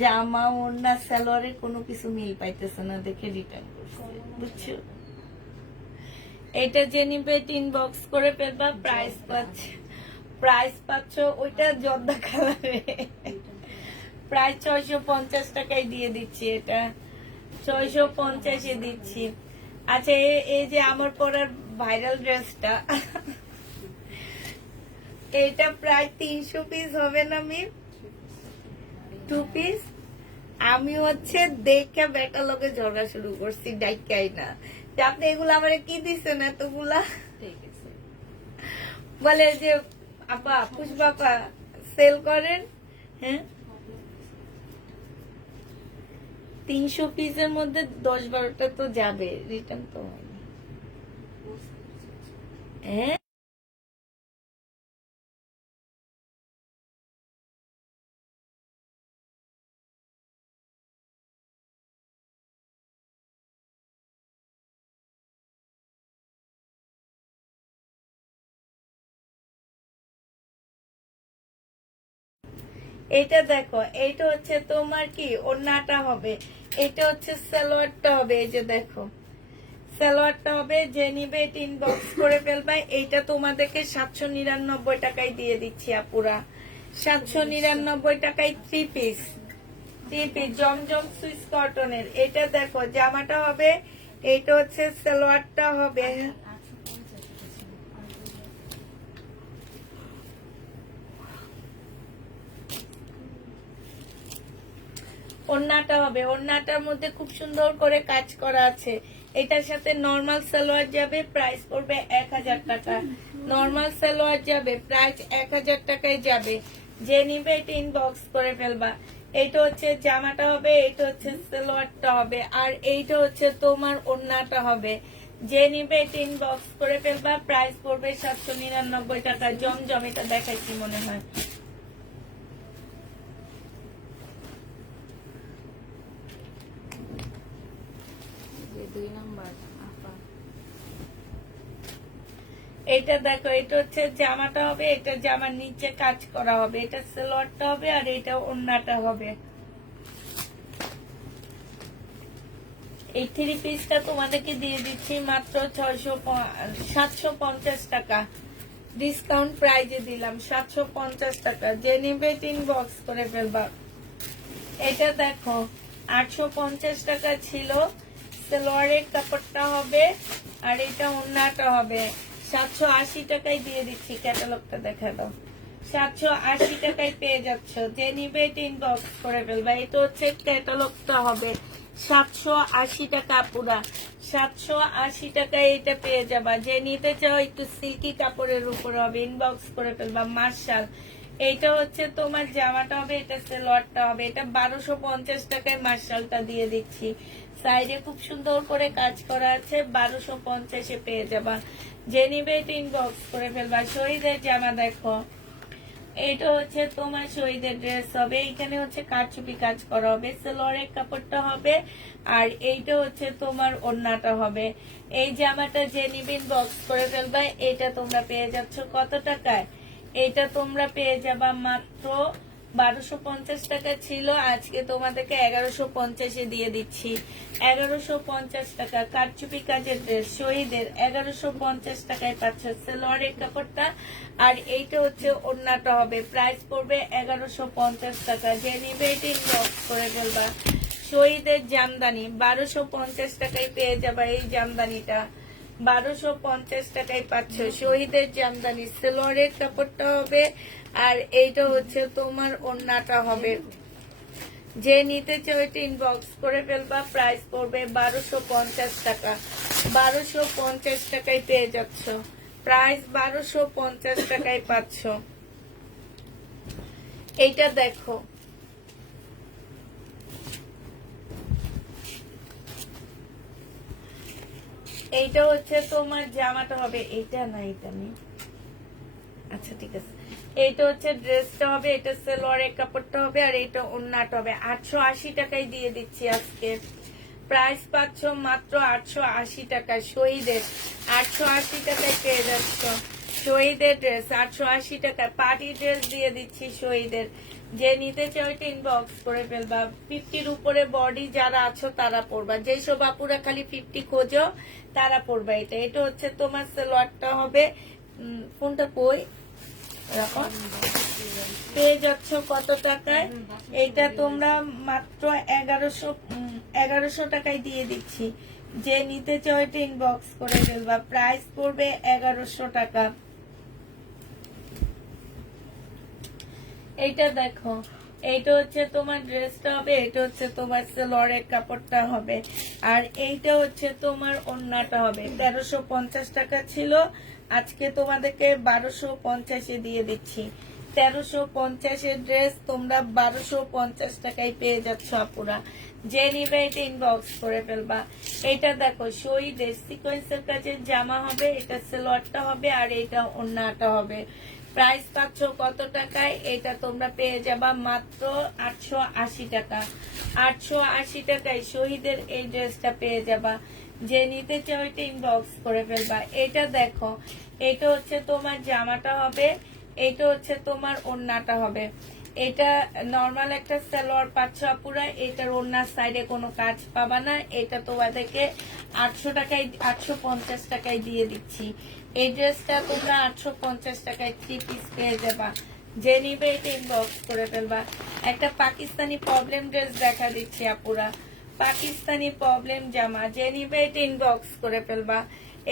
জামা ওড়না সালোয়ারের কোনো কিছু মিল পাইতেছে না দেখে রিটার্ন করছে, বুঝছো? এটা যে নিবে ইনবক্স করে ফেলবা। প্রাইস পাচ্ছ ওইটা জর্দা কালারে। প্রায় 650 টাকায় দিয়ে দিচ্ছি। এটা 650-এ দিচ্ছি। আচ্ছা এই যে আমার পরার ভাইরাল ড্রেসটা, এটা প্রায় 300 পিস হবে না মিম? 2 পিস। আমি হচ্ছে দেখে বেটা লোকে ঝগড়া শুরু করছি, ডাইকাই না যে আপনি এগুলো আমার কি দিচ্ছেন এতগুলা। বলে যে আপা পুষ্পাপা সেল করেন। হ্যাঁ, 300 পিসের মধ্যে 10-12টা তো যাবে, রিটার্ন তো হয়নি। হ্যাঁ। এইটা দেখো, এইটা হচ্ছে তোমার কি ওড়নাটা হবে, এটা হচ্ছে সালোয়ারটা হবে। এই যে দেখো সালোয়ারটা হবে, যে নিবে এটা ইনবক্স করে ফেলবা। এইটা তোমাদেরকে 799 টাকায় দিয়ে দিচ্ছি আপুরা, 799 টাকায় 3 পিস জমজম সুইস কটনের। এটা দেখো জামাটা হবে, এইটা হচ্ছে সালোয়ারটা হবে। ওড়নাটা হবে, ওড়নাটার মধ্যে খুব সুন্দর করে কাজ করা আছে। এটার সাথে নরমাল সালোয়ার যাবে, প্রাইস পড়বে 1000 টাকা। নরমাল সালোয়ার যাবে, প্রাইস 1000 টাকায় যাবে। যে নিবে এটা ইনবক্স করে ফেলবা। এইটা হচ্ছে জামাটা হবে, এইটা হচ্ছে সালোয়ারটা হবে, আর এইটা হচ্ছে তোমার ওড়নাটা হবে। যে নিবে এটা ইনবক্স করে ফেলবা, প্রাইস পড়বে 799 টাকা। জমজম, এটা দেখাইছি মনে হয়। যে 2 নাম্বার আপা, এটা দেখো, এটা হচ্ছে জামাটা হবে, এটা জামার নিচে কাজ করা হবে, এটা সালোয়ারটা হবে, আর এটা ওড়নাটা হবে। এই 3 পিসটা তোমাদেরকে দিয়ে দিচ্ছি মাত্র 750 টাকা। ডিসকাউন্ট প্রাইজে দিলাম 750 টাকা। যে নিবে ইনবক্স করে ফেলবা। এটা দেখো 850 টাকা ছিল, সালোয়ারের কাপড়টা হবে, আর এটা ওড়নাটা হবে। 780 টাকায় দিয়ে দিচ্ছি। ক্যাটালগটা দেখা দাও, 780 টাকায় পেয়ে যাচ্ছ। যে নিবে এটা ইনবক্স করে ফেলবা। এটা হচ্ছে ক্যাটালগটা হবে, 780 টাকা পুরা, 780 টাকায় এটা পেয়ে যাবা। যে নিতে চাও একটু সিল্কি কাপড়ের উপর হবে, ইনবক্স করে ফেলবা। মার্শাল, এইটা হচ্ছে তোমার জামাটা হবে, এটা সালোয়ারটা হবে। এটা 1250 টাকায় মার্শালটা দিয়ে দিচ্ছি। সাইডে খুব সুন্দর করে কাজ করা আছে, 1250-এ পেয়ে যাবা। যে নিবে এটা ইনবক্স করে ফেলবা। শহীদের জামা দেখো, এটা হচ্ছে তোমার শহীদের ড্রেস হবে, এখানে হচ্ছে কারচুপি কাজ করা হবে, সালোয়ারের কাপড়টা হবে, আর এইটা হচ্ছে তোমার ওড়নাটা হবে। এই জামাটা যে নিবে ইনবক্স করে ফেলবা। এটা তোমরা পেয়ে যাচ্ছ কত টাকায়? এটা তোমরা পেয়ে যাবা মাত্র 1250 টাকা ছিল, আজকে তোমাদেরকে 1150-এ দিয়ে দিচ্ছি। 1150 টাকা কারচুপি কাজের ড্রেস শহীদের 1150 টাকায় পাচ্ছ সালোয়ারের কাপড়টা, আর এইটা হচ্ছে ওড়নাটা হবে। প্রাইস পড়বে 1150 টাকা। যে নিবে এটা ইনবক্স করে ফেলবা। শহীদের জামদানি 1250 টাকায় পেয়ে যাবা। এই জামদানিটা 1250 টাকায় পাচ্ছ। শহীদের জামদানি সালোয়ারের কাপড়টা হবে, আর এইটা হচ্ছে তোমার ওড়নাটা হবে। যে নিতে চাও এটা ইনবক্স করে ফেলবা। প্রাইস পড়বে 1250 টাকা। 1250 টাকায় পেয়ে যাচ্ছ। প্রাইস 1250 টাকায় পাচ্ছ। এইটা দেখো, এইটা হচ্ছে তোমার জামাটা হবে, এইটা না, এটা নেই, আচ্ছা ঠিক আছে। এইটা হচ্ছে ড্রেসটা হবে, এটা সালোয়ারের কাপড়টা হবে, আর এইটা ওড়নাটা হবে। 880 টাকায় দিয়ে দিচ্ছি আজকে। প্রাইস পাচ্ছ মাত্র 880 টাকা। শহীদের 880 টাকায় পেয়ে যাচ্ছ। শহীদের ড্রেস 880 টাকা, পার্টি ড্রেস দিয়ে দিচ্ছি শহীদের। যে নিতে চাও এটা ইনবক্স করে ফেলবা। 50-র উপরে বডি যারা আছো তারা পরবা, যেসব আপুরা খালি 50 খোঁজো তারা পরবা। এটা এটা হচ্ছে তোমার সালোয়ারটা হবে। ফোনটা কই এরকম পেয়ে যাচ্ছ কত টাকায়? এটা তোমরা মাত্র 1100 টাকায় দিয়ে দিচ্ছি। যে নিতে চাও এটা ইনবক্স করে ফেলবা। প্রাইস পড়বে 1100 টাকা। এইটা দেখো, এইটা হচ্ছে তোমার ড্রেসটা হবে, এটা হচ্ছে তোমার সালোয়ারের কাপড়টা হবে, আর এইটা হচ্ছে তোমার ওড়নাটা হবে। 1350 টাকা ছিল, আজকে তোমাদেরকে 1250-এ দিয়ে দিচ্ছি। 1350-এর ড্রেস তোমরা 1250 টাকায় পেয়ে যাচ্ছ আপুরা। যে নিবে এটা ইনবক্স করে ফেলবা। এটা দেখো শহীদের সিকোয়েন্সের কাজের জামা হবে, এটা সালোয়ারটা হবে, আর এটা ওড়নাটা হবে। প্রাইস পাচ্ছ কত টাকায়? এটা তোমরা পেয়ে যাবা মাত্র 880 টাকা। 880 টাকায় শহীদের এই ড্রেসটা পেয়ে যাবা। যে নিতে চাও এটা ইনবক্স করে ফেলবা। এটা দেখো, এটা হচ্ছে তোমার জামাটা হবে, এটা হচ্ছে তোমার ওড়নাটা হবে। এটা নর্মাল একটা সালোয়ার পাচ্ছ আপুরা, এটার ওড়নার সাইডে কোনো কাজ পাবা না। এটা তোমাদেরকে 800 টাকায় 850 টাকায় দিয়ে দিচ্ছি। এই ড্রেসটা তোমরা 850 টাকায় 3 পিস পেয়ে যাবা। যে নিবে এটা ইনবক্স করে ফেলবা। একটা পাকিস্তানি প্রবলেম ড্রেস দেখা দিচ্ছি আপুরা, পাকিস্তানি প্রবলেম জামা, যে নিবে এটা ইনবক্স করে ফেলবা।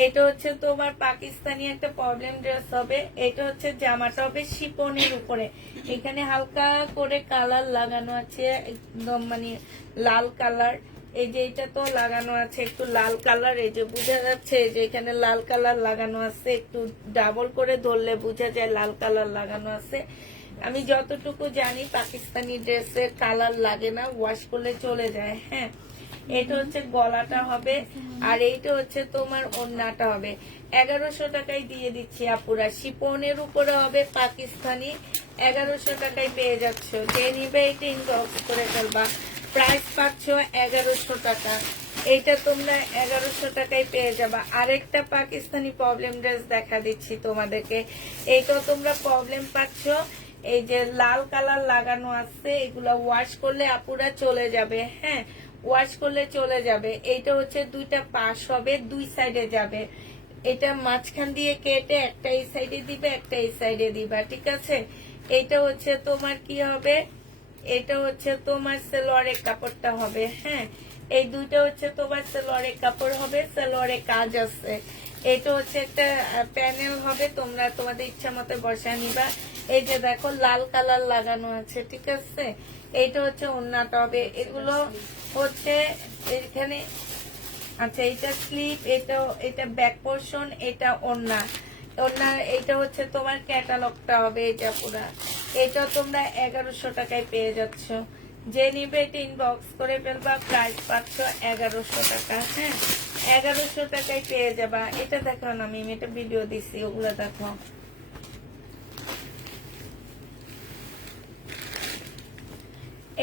এটা হচ্ছে তোমার পাকিস্তানি একটা প্রবলেম ড্রেস হবে। এটা হচ্ছে জামাটা হবে শিপনের উপরে, এখানে হালকা করে কালার লাগানো আছে, একদম মানে লাল কালার। এই যে এটা তো লাগানো আছে একটু লাল কালার, এই যে বোঝা যাচ্ছে যে এখানে লাল কালার লাগানো আছে, একটু ডাবল করে ধরলে বোঝা যায় লাল কালার লাগানো আছে। আমি যতটুকু জানি পাকিস্তানি ড্রেসের কালার লাগে না, ওয়াশ করলে চলে যায়। হ্যাঁ, এটা হচ্ছে গলাটা হবে, আর এইটা হচ্ছে তোমার ওড়নাটা হবে। 1100 টাকায় দিয়ে দিচ্ছি আপুরা, শিপনের উপরে হবে পাকিস্তানি। 1100 টাকায় পেয়ে যাচ্ছ। যে নিবে এটা ইনবক্স করে ফেলবা। প্রাইস পাচ্ছ 1100 টাকা। এইটা তোমরা 1100 টাকায় পেয়ে যাবা। আরেকটা পাকিস্তানি প্রবলেম ড্রেস দেখা দিচ্ছি তোমাদেরকে। এইটা তোমরা প্রবলেম পাচ্ছ, এই যে লাল কালার লাগানো আছে, এগুলা ওয়াশ করলে আপুরা চলে যাবে। হ্যাঁ, ওয়াশ করলে চলে যাবে। এইটা হচ্ছে দুইটা পাশ হবে, দুই সাইডে যাবে। এটা মাঝখান দিয়ে কেটে একটা এই সাইডে দিবে, একটা এই সাইডে দিবা, ঠিক আছে। এটা হচ্ছে তোমার কি হবে, এটা হচ্ছে তোমার সালোয়ারের কাপড়টা হবে। হ্যাঁ, এই দুইটা হচ্ছে তোমার সালোয়ারের কাপড় হবে, সালোয়ারের কাজ আছে। এটা হচ্ছে একটা প্যানেল হবে, তোমরা তোমাদের ইচ্ছা মতো বসা নিবা। এই যে দেখো লাল কালার লাগানো আছে, ঠিক আছে। এইটা হচ্ছে ওড়নাটা হবে। এগুলো হচ্ছে এখানে, আচ্ছা এটা স্লিপ, এটা ব্যাক পোর্শন, এটা ওড়না। ওড়না এটা হচ্ছে তোমার ক্যাটালগটা হবে, এটা পুরা। এটা তোমরা 1100 টাকায় পেয়ে যাচ্ছ। যে নিবে এটা ইনবক্স করে ফেলবা। প্রাইস পাচ্ছ 1100 টাকা। হ্যাঁ, 1100 টাকায় পেয়ে যাবা। এটা দেখো না, আমি এটা ভিডিও দিছি, ওগুলো দেখো।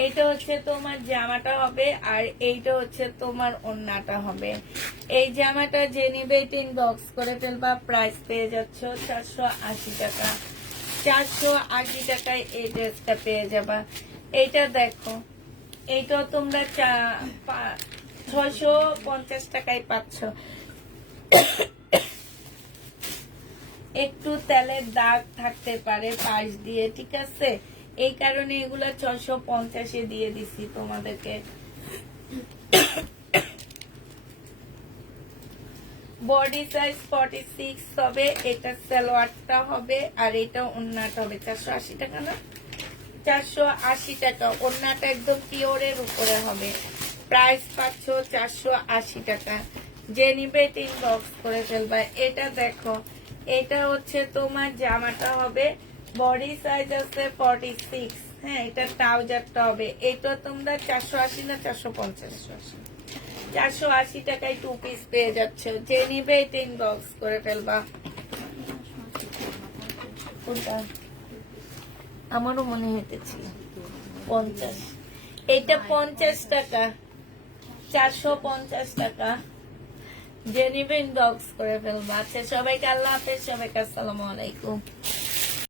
এইটা হচ্ছে তোমার জামাটা হবে, আর এইটা হচ্ছে তোমার ওড়নাটা হবে। এই জামাটা যে নিবে এটা ইনবক্স করে ফেলবা। প্রাইস পেয়ে যাচ্ছ 480 টাকা। 480 টাকায় এই ড্রেসটা পেয়ে যাবা। এইটা দেখো, এইটা তোমরা 650 টাকায় পাচ্ছ। একটু তেলের দাগ থাকতে পারে পাশ দিয়ে, ঠিক আছে, এই কারণে এগুলা 650-এ দিয়ে দিছি তোমাদেরকে। বডি সাইজ 46 হবে। এটা সালোয়ারটা হবে, আর এটা ওড়নাটা হবে। 480 টাকা না, 480 টাকা। ওড়নাটা একদম পিওরের উপরে হবে। প্রাইস পাচ্ছ 480 টাকা। যে নিবে এটা ইনবক্স করে ফেলবা। এটা দেখো, এটা হচ্ছে তোমার জামাটা হবে, বডি সাইজ আছে 46। হ্যাঁ, এটা ট্রাউজারটা হবে। এটা তোমরা 480 না 450, 480 টাকায় 2 পিস পেয়ে যাচ্ছ। যে নিবে এটা ইনবক্স করে ফেলবা। আমারও মনে হইতেছিল 50, এটা 50 টাকা, 450 টাকা। যে নিবে ইনবক্স করে ফেলবা। আচ্ছা, সবাইকে আল্লাহ হাফেজ, সবাইকে আসসালামু আলাইকুম।